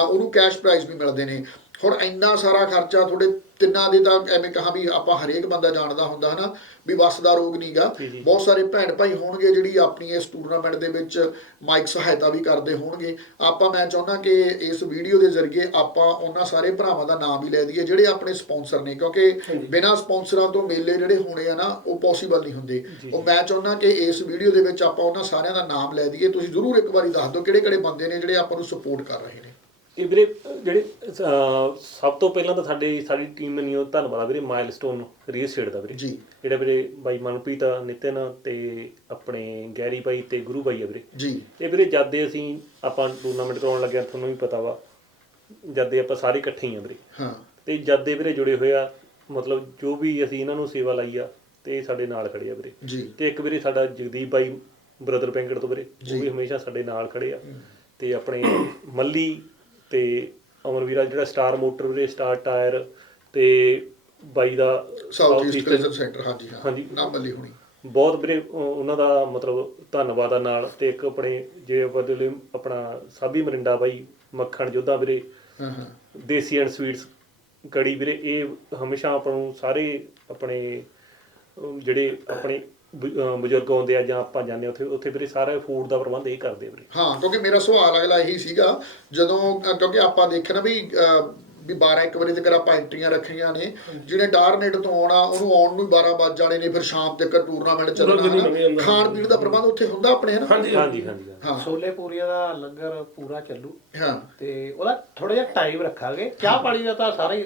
ਉਹਨੂੰ ਕੈਸ਼ ਪ੍ਰਾਈਜ਼ ਵੀ ਮਿਲਦੇ ਨੇ। ਹੁਣ ਇੰਨਾ ਸਾਰਾ ਖਰਚਾ ਤੁਹਾਡੇ ਤਿੰਨਾਂ ਦੇ ਤਾਂ ਐਵੇਂ ਕਹਾ ਵੀ ਆਪਾਂ ਹਰੇਕ ਬੰਦਾ ਜਾਣਦਾ ਹੁੰਦਾ ਹਨਾ ਵੀ ਵੱਸ ਦਾ ਰੋਗ ਨਹੀਂਗਾ। ਬਹੁਤ ਸਾਰੇ ਭੈਣ ਭਾਈ ਹੋਣਗੇ ਜਿਹੜੀ ਆਪਣੀ ਇਸ ਟੂਰਨਾਮੈਂਟ ਦੇ ਵਿੱਚ ਮਾਈਕ ਸਹਾਇਤਾ ਵੀ ਕਰਦੇ ਹੋਣਗੇ। ਆਪਾਂ ਮੈਂ ਚਾਹੁੰਦਾ ਕਿ ਇਸ ਵੀਡੀਓ ਦੇ ਜ਼ਰੀਏ ਆਪਾਂ ਉਹਨਾਂ ਸਾਰੇ ਭਰਾਵਾਂ ਦਾ ਨਾਮ ਵੀ ਲੈ ਦਈਏ ਜਿਹੜੇ ਆਪਣੇ ਸਪਾਂਸਰ ਨੇ। ਕਿਉਂਕਿ ਬਿਨਾਂ ਸਪਾਂਸਰਾਂ ਤੋਂ ਮੇਲੇ ਜਿਹੜੇ ਹੋਣੇ ਆ ਨਾ ਉਹ ਪੋਸੀਬਲ ਨਹੀਂ ਹੁੰਦੇ। ਉਹ ਮੈਂ ਚਾਹੁੰਦਾ ਕਿ ਇਸ ਵੀਡੀਓ ਦੇ ਵਿੱਚ ਆਪਾਂ ਉਹਨਾਂ ਸਾਰਿਆਂ ਦਾ ਨਾਮ ਲੈ ਦਈਏ। ਤੁਸੀਂ ਜ਼ਰੂਰ ਇੱਕ ਵਾਰੀ ਦੱਸ ਦਿਓ ਕਿਹੜੇ ਕਿਹੜੇ ਬੰਦੇ ਨੇ ਜਿਹੜੇ ਆਪਾਂ ਨੂੰ ਸਪੋਰਟ ਕਰ ਰਹੇ ਨੇ। ਇਹ ਵੀਰੇ ਜਿਹੜੇ ਅਹ, ਸਭ ਤੋਂ ਪਹਿਲਾਂ ਤਾਂ ਸਾਡੇ ਸਾਡੀ ਟੀਮ ਨੂੰ ਧੰਨਵਾਦ ਆ ਵੀਰੇ ਮਾਈਲਸਟੋਨ ਰੀਅਲ ਸਟੇਟ ਦਾ ਵੀਰੇ। ਜੀ। ਜਿਹੜਾ ਵੀਰੇ ਬਾਈ ਮਨਪ੍ਰੀਤ ਆ, ਨਿਤਿਨ ਤੇ ਆਪਣੇ ਗੈਰੀ ਬਾਈ ਤੇ ਗੁਰੂ ਬਾਈ ਆ ਵੀਰੇ। ਜੀ। ਇਹ ਵੀਰੇ ਜਦ ਦੇ ਅਸੀਂ ਆਪਾਂ ਟੂਰਨਾਮੈਂਟ ਕਰਾਉਣ ਲੱਗਿਆ ਤੁਹਾਨੂੰ ਵੀ ਪਤਾ ਵਾ ਜਦ ਦੇ ਆਪਾਂ ਸਾਰੇ ਇਕੱਠੇ ਹੀ ਆ ਵੀਰੇ। ਹਾਂ। ਤੇ ਜਦ ਦੇ ਵੀਰੇ ਜੁੜੇ ਹੋਏ ਆ ਮਤਲਬ ਜੋ ਵੀ ਅਸੀਂ ਇਹਨਾਂ ਨੂੰ ਸੇਵਾ ਲਾਈ ਆ ਤੇ ਇਹ ਸਾਡੇ ਨਾਲ ਖੜੇ ਆ ਵੀਰੇ। ਜੀ। ਤੇ ਇੱਕ ਵੀਰੇ ਸਾਡਾ ਜਗਦੀਪ ਬਾਈ ਬ੍ਰਦਰ ਬੈਂਕਟ ਤੋਂ ਵੀਰੇ ਉਹ ਵੀ ਹਮੇਸ਼ਾ ਸਾਡੇ ਨਾਲ ਖੜੇ ਆ। ਤੇ ਆਪਣੇ ਮੱਲੀ ਤੇ ਅਮਰਵੀਰਾ ਜਿਹੜਾ ਸਟਾਰ ਮੋਟਰ ਵੀਰੇ ਸਟਾਰ ਟਾਇਰ ਤੇ ਬਾਈ ਦਾ ਸਾਊਥ ਈਸਟ ਕਲਚਰ ਸੈਂਟਰ ਹਾਂਜੀ ਹਾਂ। ਹਾਂਜੀ। ਨਾ ਬੱਲੀ ਹੁਣੀ। ਬਹੁਤ ਵੀਰੇ ਉਹ- ਉਹਨਾਂ ਦਾ ਮਤਲਬ ਧੰਨਵਾਦ ਆ ਨਾਲ ਤੇ ਇੱਕ ਆਪਣੇ ਜੇ ਬਦਲੇ ਆਪਣਾ ਸਾਬੀ ਮਰਿੰਡਾ ਬਾਈ ਮੱਖਣ ਜੋਧਾ ਵੀਰੇ ਹਾਂ ਹਾਂ। ਦੇਸੀ ਐਂਡ ਸਵੀਟਸ ਕੜੀ ਵੀਰੇ ਇਹ ਹਮੇਸ਼ਾ ਆਪਾਂ ਨੂੰ ਸਾਰੇ ਆਪਣੇ ਜਿਹੜੇ ਆਪਣੇ ਬਜ਼ੁਰਗ ਆਉਂਦੇ ਆ ਜਾਂ ਆਪਾਂ ਜਾਂਦੇ ਆ ਉੱਥੇ ਉੱਥੇ ਵੀਰੇ ਸਾਰਾ ਫੂਡ ਦਾ ਪ੍ਰਬੰਧ ਇਹ ਕਰਦੇ ਵੀਰੇ। ਹਾਂ ਕਿਉਂਕਿ ਮੇਰਾ ਸਵਾਲ ਅਗਲਾ ਇਹੀ ਸੀਗਾ ਜਦੋਂ ਕਿਉਂਕਿ ਆਪਾਂ ਦੇਖਿਆ ਨਾ ਵੀ ਵੀ 12 ਇੱਕ ਵਜੇ ਤੱਕ ਆਪਾਂ ਐਂਟਰੀਆਂ ਰੱਖੀਆਂ ਨੇ ਜਿਹਨੇ ਡਾਰਨੇਟ ਤੋਂ ਆਉਣਾ ਉਹਨੂੰ ਆਉਣ ਨੂੰ 12 ਵੱਜ ਜਾਣੇ ਨੇ ਫਿਰ ਸ਼ਾਮ ਤੱਕ ਟੂਰਨਾਮੈਂਟ ਚੱਲਣਾ ਹਨਾ। ਖਾਣ ਪੀਣ ਦਾ ਪ੍ਰਬੰਧ ਉੱਥੇ ਹੁੰਦਾ ਆਪਣੇ ਹੈ ਨਾ ਹਾਂਜੀ ਹਾਂਜੀ ਹਾਂਜੀ ਹਾਂਜੀ। ਹਾਂ। ਛੋਲੇ ਪੂਰੀਆਂ ਦਾ ਲੰਗਰ ਪੂਰਾ ਚੱਲੂ। ਹਾਂ। ਤੇ ਉਹਦਾ ਥੋੜਾ ਜਿਹਾ ਟਾਈਮ ਰੱਖਾਂਗੇ। ਚਾਹ ਪਾਣੀ ਦਾ ਤਾਂ ਸਾਰਾ ਹੀ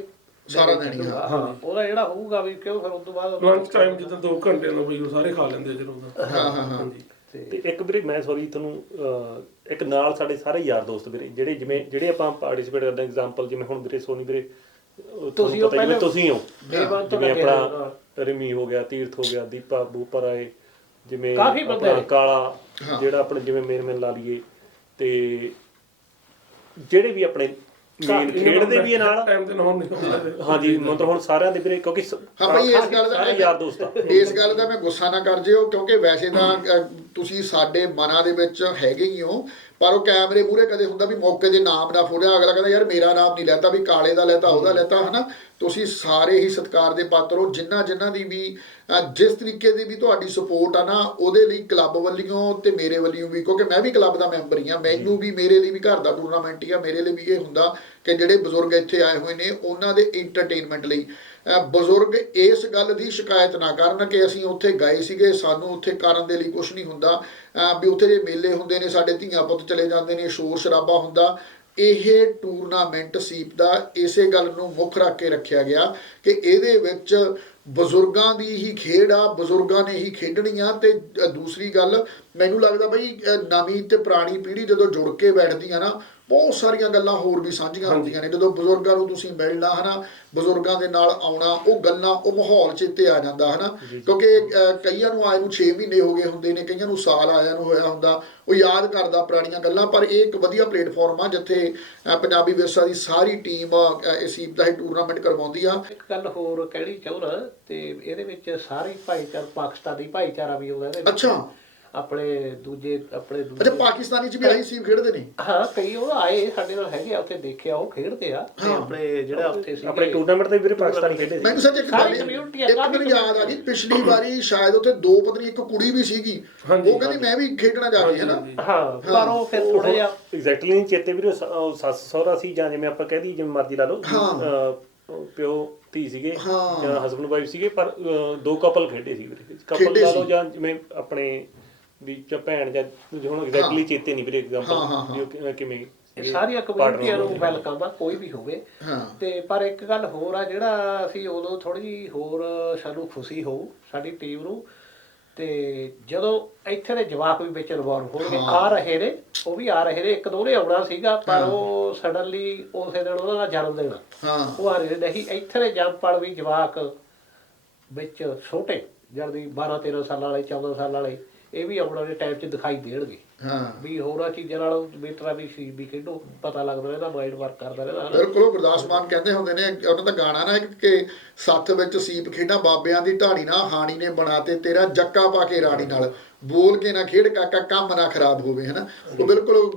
ਸਾਰਾ ਦਿਨ ਹੀ। ਹਾਂ ਉਹਦਾ ਜਿਹੜਾ ਹੋਊਗਾ ਵੀ ਕਿਉਂ ਫਿਰ ਉਸ ਤੋਂ ਬਾਅਦ ਲੰਚ ਟਾਈਮ ਜਿੱਦਾਂ 2 ਘੰਟੇ ਦਾ ਬਈ ਉਹ ਸਾਰੇ ਖਾ ਲੈਂਦੇ ਜਦੋਂ ਦਾ ਹਾਂ ਹਾਂ ਹਾਂ ਹਾਂਜੀ ਤੇ ਇੱਕ ਵੀਰੇ ਮੈਂ ਸੌਰੀ ਤੁਹਾਨੂੰ ਅਹ, ਇੱਕ ਨਾਲ ਸਾਡੇ ਸਾਰੇ ਯਾਰ ਦੋਸਤ ਵੀਰੇ ਜਿਹੜੇ ਜਿਵੇਂ ਜਿਹੜੇ ਆਪਾਂ ਪਾਰਟਿਸਿਪੇਟ ਕਰਦੇ ਐਗਜ਼ਾਮਪਲ ਜਿਵੇਂ ਹੁਣ ਵੀਰੇ ਸੋਨੀ ਵੀਰੇ ਅਹ, ਤੁਹਾਨੂੰ ਤੁਸੀਂ ਉਹ ਪਤਾ ਹੀ ਹੈ, ਪਹਿਲੇ- ਤੁਸੀਂ ਹੋ ਤੋਂ ਜਿਵੇਂ। ਆਪਣਾ ਰਿਮੀ ਹੋ ਗਿਆ ਤੀਰਥ ਹੋ ਗਿਆ ਦੀਪਾ ਬੂਪਰ ਆਏ ਜਿਵੇਂ ਕਾਫੀ ਬੰਦੇ ਆਪਣਾ ਨੇ। ਕਾਲਾ। ਜਿਹੜਾ ਆਪਣੇ ਜਿਵੇਂ ਮੇਨ ਮੇਨ ਲਾ ਲਈਏ ਤੇ ਜਿਹੜੇ ਵੀ ਆਪਣੇ ਮੇਨ ਖੇਡਦੇ ਵੀ ਇਹ ਨਾਲ। ਟਾਈਮ ਤੇ ਨਹਾਉਣ ਨਹੀਂ ਹੁੰਦੇ ਹਾਂਜੀ ਮਤਲਬ ਹੁਣ ਸਾਰਿਆਂ ਦੇ ਵੀਰੇ ਕਿਉਂਕਿ ਹਾਂ ਭਾਈ ਇਸ ਗੱਲ ਦਾ ਸਾਰੇ ਯਾਰ ਦੋਸਤ ਆ। ਇਸ ਗੱਲ ਦਾ ਮੈਂ ਗੁੱਸਾ ਨਾ ਕਰ ਜਿਓ ਕਿਉਂਕਿ ਵੈਸੇ ਤਾਂ ਤੁਸੀਂ ਸਾਡੇ ਮਨਾਂ ਦੇ ਵਿੱਚ ਹੈਗੇ ਹੀ ਹੋ ਪਰ ਉਹ ਕੈਮਰੇ ਮੂਹਰੇ ਕਦੇ ਹੁੰਦਾ ਵੀ ਮੌਕੇ ਦੇ ਨਾਮ ਨਾ ਫੋੜਿਆ ਅਗਲਾ ਕਹਿੰਦਾ ਯਾਰ ਮੇਰਾ ਨਾਮ ਨਹੀਂ ਲੈਤਾ ਵੀ ਕਾਲੇ ਦਾ ਲੈਤਾ ਉਹਦਾ ਲੈਤਾ ਹਨਾ? ਤੁਸੀਂ ਸਾਰੇ ਹੀ ਸਤਿਕਾਰ ਦੇ ਪਾਤਰ ਹੋ ਜਿਨ੍ਹਾਂ ਜਿਨ੍ਹਾਂ ਦੀ ਵੀ ਜਿਸ ਤਰੀਕੇ ਦੀ ਵੀ ਤੁਹਾਡੀ ਸਪੋਰਟ ਆ ਨਾ ਉਹਦੇ ਲਈ ਕਲੱਬ ਵੱਲੋਂ ਤੇ ਮੇਰੇ ਵੱਲੋਂ ਵੀ ਕਿਉਂਕਿ ਮੈਂ ਵੀ ਕਲੱਬ ਦਾ ਮੈਂਬਰ ਹੀ ਆ ਮੈਨੂੰ ਵੀ ਮੇਰੇ ਲਈ ਵੀ ਘਰ ਦਾ ਟੂਰਨਾਮੈਂਟ ਹੀ ਆ ਮੇਰੇ ਲਈ ਵੀ ਇਹ ਹੁੰਦਾ। ਕਿ ਜਿਹੜੇ ਬਜ਼ੁਰਗ ਇੱਥੇ ਆਏ ਹੋਏ ਨੇ, ਉਹਨਾਂ ਦੇ ਐਂਟਰਟੇਨਮੈਂਟ ਲਈ। ਬਜ਼ੁਰਗ ਇਸ ਗੱਲ ਦੀ ਸ਼ਿਕਾਇਤ ਨਾ ਕਰਨ ਕਿ ਅਸੀਂ ਉੱਥੇ ਗਏ ਸੀਗੇ, ਸਾਨੂੰ ਉੱਥੇ ਕਰਨ ਦੇ ਲਈ ਕੁਝ ਨਹੀਂ ਹੁੰਦਾ। ਵੀ ਉੱਥੇ ਜੇ ਮੇਲੇ ਹੁੰਦੇ ਨੇ, ਸਾਡੇ ਧੀਆਂ ਪੁੱਤ ਚਲੇ ਜਾਂਦੇ ਨੇ, ਸ਼ੋਰ ਸ਼ਰਾਬਾ ਹੁੰਦਾ। ਇਹ ਟੂਰਨਾਮੈਂਟ ਸੀਪ ਦਾ ਇਸੇ ਗੱਲ ਨੂੰ ਮੁੱਖ ਰੱਖ ਕੇ ਰੱਖਿਆ ਗਿਆ ਕਿ ਇਹਦੇ ਵਿੱਚ ਬਜ਼ੁਰਗਾਂ ਦੀ ਹੀ ਖੇਡ ਆ, ਬਜ਼ੁਰਗਾਂ ਨੇ ਹੀ ਖੇਡਣੀ ਆ। ਤੇ ਦੂਸਰੀ ਗੱਲ, ਮੈਨੂੰ ਲੱਗਦਾ ਬਈ ਨਵੀਂ ਤੇ ਪੁਰਾਣੀ ਪੀੜ੍ਹੀ ਜਦੋਂ ਜੁੜ ਕੇ ਬੈਠਦੀ ਆ ਨਾ ਬਹੁਤ ਸਾਰੀਆਂ ਗੱਲਾਂ ਹੋਰ ਵੀ ਸਾਂਝੀਆਂ ਹੁੰਦੀਆਂ ਨੇ। ਜਦੋਂ ਬਜ਼ੁਰਗਾਂ ਨੂੰ ਤੁਸੀਂ ਮਿਲਣਾ ਹਨਾ ਬਜ਼ੁਰਗਾਂ ਦੇ ਨਾਲ ਆਉਣਾ ਉਹ ਗੱਲਾਂ ਉਹ ਮਾਹੌਲ ਚੇਤੇ ਆ ਜਾਂਦਾ ਹਨਾ। ਕਿਉਂਕਿ ਕਈਆਂ ਨੂੰ ਆਏ ਨੂੰ 6 ਮਹੀਨੇ ਹੋ ਗਏ ਹੁੰਦੇ ਨੇ ਕਈਆਂ ਨੂੰ ਸਾਲ ਆਇਆ ਨੂੰ ਹੋਇਆ ਹੁੰਦਾ। ਉਹ ਯਾਦ ਕਰਦਾ ਪੁਰਾਣੀਆਂ ਗੱਲਾਂ ਪਰ ਇਹ ਇੱਕ ਵਧੀਆ ਪਲੇਟਫਾਰਮ ਆ ਜਿੱਥੇ ਪੰਜਾਬੀ ਵਿਰਸਾ ਦੀ ਸਾਰੀ ਟੀਮ ਇਸ ਸੀਪ ਦਾ ਟੂਰਨਾਮੈਂਟ ਕਰਵਾਉਂਦੀ ਆ। ਇੱਕ ਗੱਲ ਹੋਰ ਕਹਿਣੀ ਚਾਹੁੰਦਾ ਤੇ ਇਹਦੇ ਵਿੱਚ ਸਾਰੇ ਭਾਈਚਾਰ ਪਾਕਿਸਤਾਨੀ ਭਾਈਚਾਰਾ ਵੀ ਆਉਂਦਾ ਇਹਦੇ ਵਿੱਚ। ਅੱਛਾ। ਆਪਣੇ ਦੂਜੇ ਆਪਣੇ ਅੱਛਾ ਦੂਜੇ ਪਾਕਿਸਤਾਨੀ ਚ ਵੀ ਆਹੀ ਸੀਪ ਖੇਡਦੇ ਨੇ? ਹਾਂ ਕਈ ਉਹ ਆਏ ਸਾਡੇ ਨਾਲ ਹੈਗੇ ਆ ਉੱਥੇ ਦੇਖਿਆ ਉਹ ਖੇਡਦੇ ਆ। ਤੇ ਆਪਣੇ ਜਿਹੜਾ ਉੱਥੇ ਸੀ ਆਪਣੇ ਟੂਰਨਾਮੈਂਟ ਤੇ ਵੀਰੇ ਪਾਕਿਸਤਾਨੀ ਖੇਡੇ ਸੀ। ਮੈਨੂੰ ਸੱਚ ਇੱਕ ਗੱਲ ਇੱਕ ਮੈਨੂੰ ਯਾਦ ਆ ਗਈ ਪਿਛਲੀ ਵਾਰੀ ਸ਼ਾਇਦ ਉੱਥੇ ਦੋ ਪਤਨੀ ਇੱਕ ਕੁੜੀ ਵੀ ਸੀਗੀ। ਉਹ ਕਹਿੰਦੀ ਮੈਂ ਵੀ ਖੇਡਣਾ ਜਾ ਰਹੀ ਹੈ ਨਾ। ਹਾਂ ਪਰ ਉਹ ਫਿਰ ਥੋੜਾ ਜਿਹਾ ਐਗਜ਼ੈਕਟਲੀ ਨਹੀਂ ਚੇਤੇ ਵੀਰੇ ਸੱਸ ਸਹੁਰਾ ਸੀ ਜਾਂ ਜਿਵੇਂ ਆਪਾਂ ਕਹਿ ਦਈਏ ਜਿਵੇਂ ਮਰਜ਼ੀ ਲਾ ਲਓ ਪਿਓ ਧੀ ਸੀਗੇ। ਜਾਂ ਹਸਬੰਡ ਵਾਈਫ ਸੀਗੇ ਪਰ ਦੋ ਕਪਲ ਖੇਡੇ ਸੀ ਵੀਰੇ। ਕਪਲ ਲਾ ਲਓ। ਜਾਂ ਜਿਵੇਂ ਆਪਣੇ ਵੀ ਜਾਂ ਭੈਣ ਜਾਂ ਹੁਣ ਐਗਜ਼ੈਕਟਲੀ ਚੇਤੇ ਨਹੀਂ ਵੀਰੇ ਐਗਜ਼ਾਮਪਲ। ਵੀ ਉਹ ਕਿ- ਕਿਵੇਂ ਇਹ ਸਾਰੀਆਂ ਕਮਿਊਨਿਟੀਆਂ ਨੂੰ। ਵੈਲਕਮ ਆ ਕੋਈ ਵੀ ਹੋਵੇ ਹਾਂ ਤੇ ਪਰ ਇੱਕ ਗੱਲ ਹੋਰ ਆ ਜਿਹੜਾ ਅਸੀਂ ਉਦੋਂ ਥੋੜੀ ਜਿਹੀ ਹੋਰ ਸਾਨੂੰ ਖੁਸ਼ੀ ਹੋਊ ਸਾਡੀ ਟੀਮ ਨੂੰ ਤੇ ਜਦੋਂ ਇੱਥੇ ਦੇ ਜਵਾਕ ਵੀ ਵਿੱਚ ਇਨਵੋਲਵ ਹੋਣਗੇ। ਆ ਰਹੇ ਨੇ ਉਹ ਵੀ ਆ ਰਹੇ ਨੇ ਇੱਕ ਦੋ ਨੇ ਆਉਣਾ ਸੀਗਾ ਪਰ ਉਹ ਸਡਨਲੀ ਉਸੇ ਦਿਨ ਉਹਨਾਂ ਦਾ ਜਨਮ ਦਿਨ ਆ। ਹਾਂ ਉਹ ਆ ਰਹੇ ਨਹੀਂ ਇੱਥੇ ਦੇ ਜੰਪੜ ਵੀ ਜਵਾਕ ਵਿੱਚ ਛੋਟੇ ਜਲਦੀ 12 13 ਸਾਲਾਂ ਵਾਲੇ 14 ਸਾਲਾਂ ਵਾਲੇ ਇਹ ਵੀ ਆਉਣ ਵਾਲੇ ਟਾਈਮ 'ਚ ਦਿਖਾਈ ਦੇਣਗੇ। ਹਾਂ। ਵੀ ਹੋਰਾਂ ਚੀਜ਼ਾਂ ਨਾਲ ਬੇਟਰਾ ਵੀ ਸੀ ਵੀ ਖੇਡੋ ਪਤਾ ਲੱਗਦਾ ਰਹਿੰਦਾ ਮਾਈਂਡ ਵਰਕ ਕਰਦਾ ਰਹਿੰਦਾ। ਬਿਲਕੁਲ ਉਹ ਗੁਰਦਾਸ ਮਾਨ ਕਹਿੰਦੇ ਹੁੰਦੇ ਨੇ ਉਹਨਾਂ ਦਾ ਗਾਣਾ ਨਾ ਇੱਕ ਕਿ ਸੱਥ ਵਿੱਚ ਸੀਪ ਖੇਡਾਂ ਬਾਬਿਆਂ ਦੀ ਢਾਣੀ ਨਾ ਹਾਣੀ ਨੇ ਬਣਾਤੇ ਤੇਰਾ ਜੱਕਾ ਪਾ ਕੇ ਰਾਣੀ ਨਾਲ। ਬੋਲ ਕੇ ਨਾ ਖੇਡ ਕਾਕਾ ਕੰਮ ਨਾ ਖਰਾਬ ਹੋਵੇ ਹਨਾ? ਉਹ ਬਿਲਕੁਲ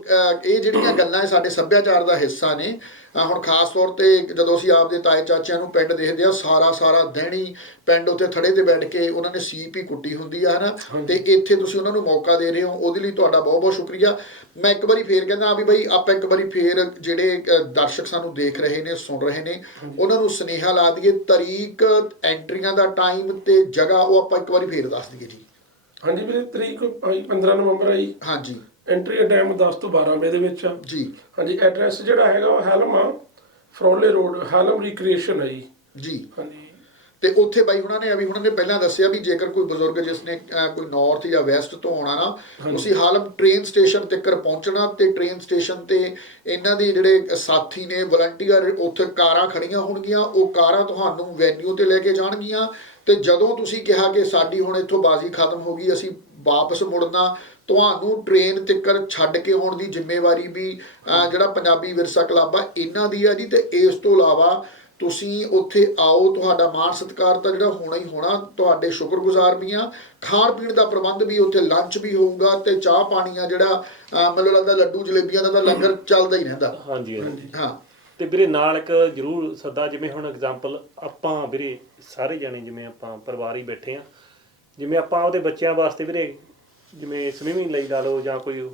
ਇਹ ਜਿਹੜੀਆਂ ਗੱਲਾਂ ਸਾਡੇ ਸੱਭਿਆਚਾਰ ਦਾ ਹਿੱਸਾ ਨੇ ਹੁਣ ਖਾਸ ਤੌਰ ਤੇ ਜਦੋਂ ਅਸੀਂ ਆਪਦੇ ਤਾਏ ਚਾਚਿਆਂ ਨੂੰ ਪਿੰਡ ਦੇਖਦੇ ਆ ਸਾਰਾ ਸਾਰਾ ਦਿਹਣੀ ਪਿੰਡ ਉੱਤੇ ਥੜੇ ਤੇ ਬੈਠ ਕੇ ਉਹਨਾਂ ਨੇ ਸੀਪ ਹੀ ਕੁੱਟੀ ਹੁੰਦੀ ਆ ਹਨਾ? ਤੇ ਇੱਥੇ ਤੁਸੀਂ ਉਹਨਾਂ ਨੂੰ ਮੌਕਾ ਦੇ ਰਹੇ ਹੋ ਉਹਦੇ ਲਈ ਤੁਹਾਡਾ ਬਹੁਤ ਬਹੁਤ ਸ਼ੁਕਰੀਆ। ਮੈਂ ਇੱਕ ਵਾਰੀ ਫੇਰ ਕਹਿੰਦਾ ਵੀ ਬਈ ਆਪਾਂ ਇੱਕ ਵਾਰੀ ਫੇਰ ਜਿਹੜੇ ਦਰਸ਼ਕ ਸਾਨੂੰ ਦੇਖ ਰਹੇ ਨੇ ਸੁਣ ਰਹੇ ਨੇ ਉਹਨਾਂ ਨੂੰ ਸੁਨੇਹਾ ਲਾ ਦਈਏ ਤਰੀਕ ਐਂਟਰੀਆਂ ਦਾ ਟਾਈਮ ਤੇ ਜਗ੍ਹਾ ਉਹ ਆਪਾਂ ਇੱਕ ਵਾਰੀ ਫੇਰ ਦੱਸ ਦਈਏ ਜੀ। ਹਾਂਜੀ ਵੀਰੇ ਤਰੀਕ ਆਈ 15 ਨਵੰਬਰ ਆਈ। ਹਾਂਜੀ। ਐਂਟਰੀ ਟਾਈਮ 10 ਤੋਂ 12 ਵਜੇ ਦੇ ਵਿੱਚ ਆ। ਜੀ। ਹਾਂਜੀ ਐਡਰੈਸ ਜਿਹੜਾ ਹੈਗਾ ਉਹ ਹੈਲਮ ਆ। ਫਰੋਲੇ ਰੋਡ ਹੈਲਮ ਰੀਕ੍ਰੀਏਸ਼ਨ ਹੈ ਜੀ। ਜੀ। ਹਾਂਜੀ। ਤੇ ਉੱਥੇ ਬਾਈ ਉਹਨਾਂ ਨੇ ਅਭੀ ਉਹਨਾਂ ਨੇ ਪਹਿਲਾਂ ਦੱਸਿਆ ਵੀ ਜੇਕਰ ਕੋਈ ਬਜ਼ੁਰਗ ਜਿਸ ਨੇ ਕੋਈ ਨਾਰਥ ਜਾਂ ਵੈਸਟ ਤੋਂ ਆਉਣਾ ਨਾ ਤੁਸੀਂ ਹਾਲਮ ਟ੍ਰੇਨ ਸਟੇਸ਼ਨ ਤੱਕ ਪਹੁੰਚਣਾ ਤੇ ਟ੍ਰੇਨ ਸਟੇਸ਼ਨ ਤੇ ਇਹਨਾਂ ਦੇ ਜਿਹੜੇ ਸਾਥੀ ਨੇ ਵਲੰਟੀਅਰ ਉੱਥੇ ਕਾਰਾਂ ਖੜੀਆਂ ਹੋਣਗੀਆਂ ਉਹ ਕਾਰਾਂ ਤੁਹਾਨੂੰ ਵੈਨਿਊ ਤੇ ਲੈ ਕੇ ਜਾਣਗੀਆਂ ਤੇ ਜਦੋਂ ਤੁਸੀਂ ਕਿਹਾ ਕਿ ਸਾਡੀ ਹੁਣ ਇੱਥੋਂ ਬਾਜ਼ੀ ਖਤਮ ਹੋ ਗਈ ਅਸੀਂ ਵਾਪਸ ਮੁੜਨਾ ਤੁਹਾਨੂੰ ਟ੍ਰੇਨ ਤੱਕਰ ਛੱਡ ਕੇ ਆਉਣ ਦੀ ਜ਼ਿੰਮੇਵਾਰੀ ਵੀ ਜਿਹੜਾ ਪੰਜਾਬੀ ਵਿਰਸਾ ਕਲੱਬ ਆ ਇਹਨਾਂ ਦੀ ਆ ਜੀ ਤੇ ਇਸ ਤੋਂ ਇਲਾਵਾ ਤੁਸੀਂ ਉੱਥੇ ਆਓ ਤੁਹਾਡਾ ਮਾਣ ਸਤਿਕਾਰ ਤਾਂ ਜਿਹੜਾ ਹੋਣਾ ਹੀ ਹੋਣਾ ਤੁਹਾਡੇ ਸ਼ੁਕਰਗੁਜ਼ਾਰ ਵੀ ਆ। ਖਾਣ ਪੀਣ ਦਾ ਪ੍ਰਬੰਧ ਵੀ ਉੱਥੇ ਲੰਚ ਵੀ ਹੋਊਗਾ ਤੇ ਚਾਹ ਪਾਣੀ ਆ ਜਿਹੜਾ ਮੈਨੂੰ ਲੱਗਦਾ ਲੱਡੂ ਜਲੇਬੀਆਂ ਦਾ ਤਾਂ ਲੰਗਰ ਚੱਲਦਾ ਹੀ ਰਹਿੰਦਾ। ਹਾਂਜੀ ਹਾਂਜੀ। ਹਾਂ। ਤੇ ਵੀਰੇ ਨਾਲ ਇੱਕ ਜਰੂਰ ਸੱਦਾ ਜਿਵੇਂ ਹੁਣ ਐਗਜ਼ਾਮਪਲ ਆਪਾਂ ਵੀਰੇ ਸਾਰੇ ਜਾਣੇ ਜਿਵੇਂ ਆਪਾਂ ਪਰਿਵਾਰ ਹੀ ਬੈਠੇ ਆ ਜਿਵੇਂ ਆਪਾਂ ਉਹਦੇ ਬੱਚਿਆਂ ਵਾਸਤੇ ਵੀਰੇ ਜਿਵੇਂ ਸਵਿਮਿੰਗ ਲਈ ਲਾ ਲਓ ਜਾਂ ਕੋਈ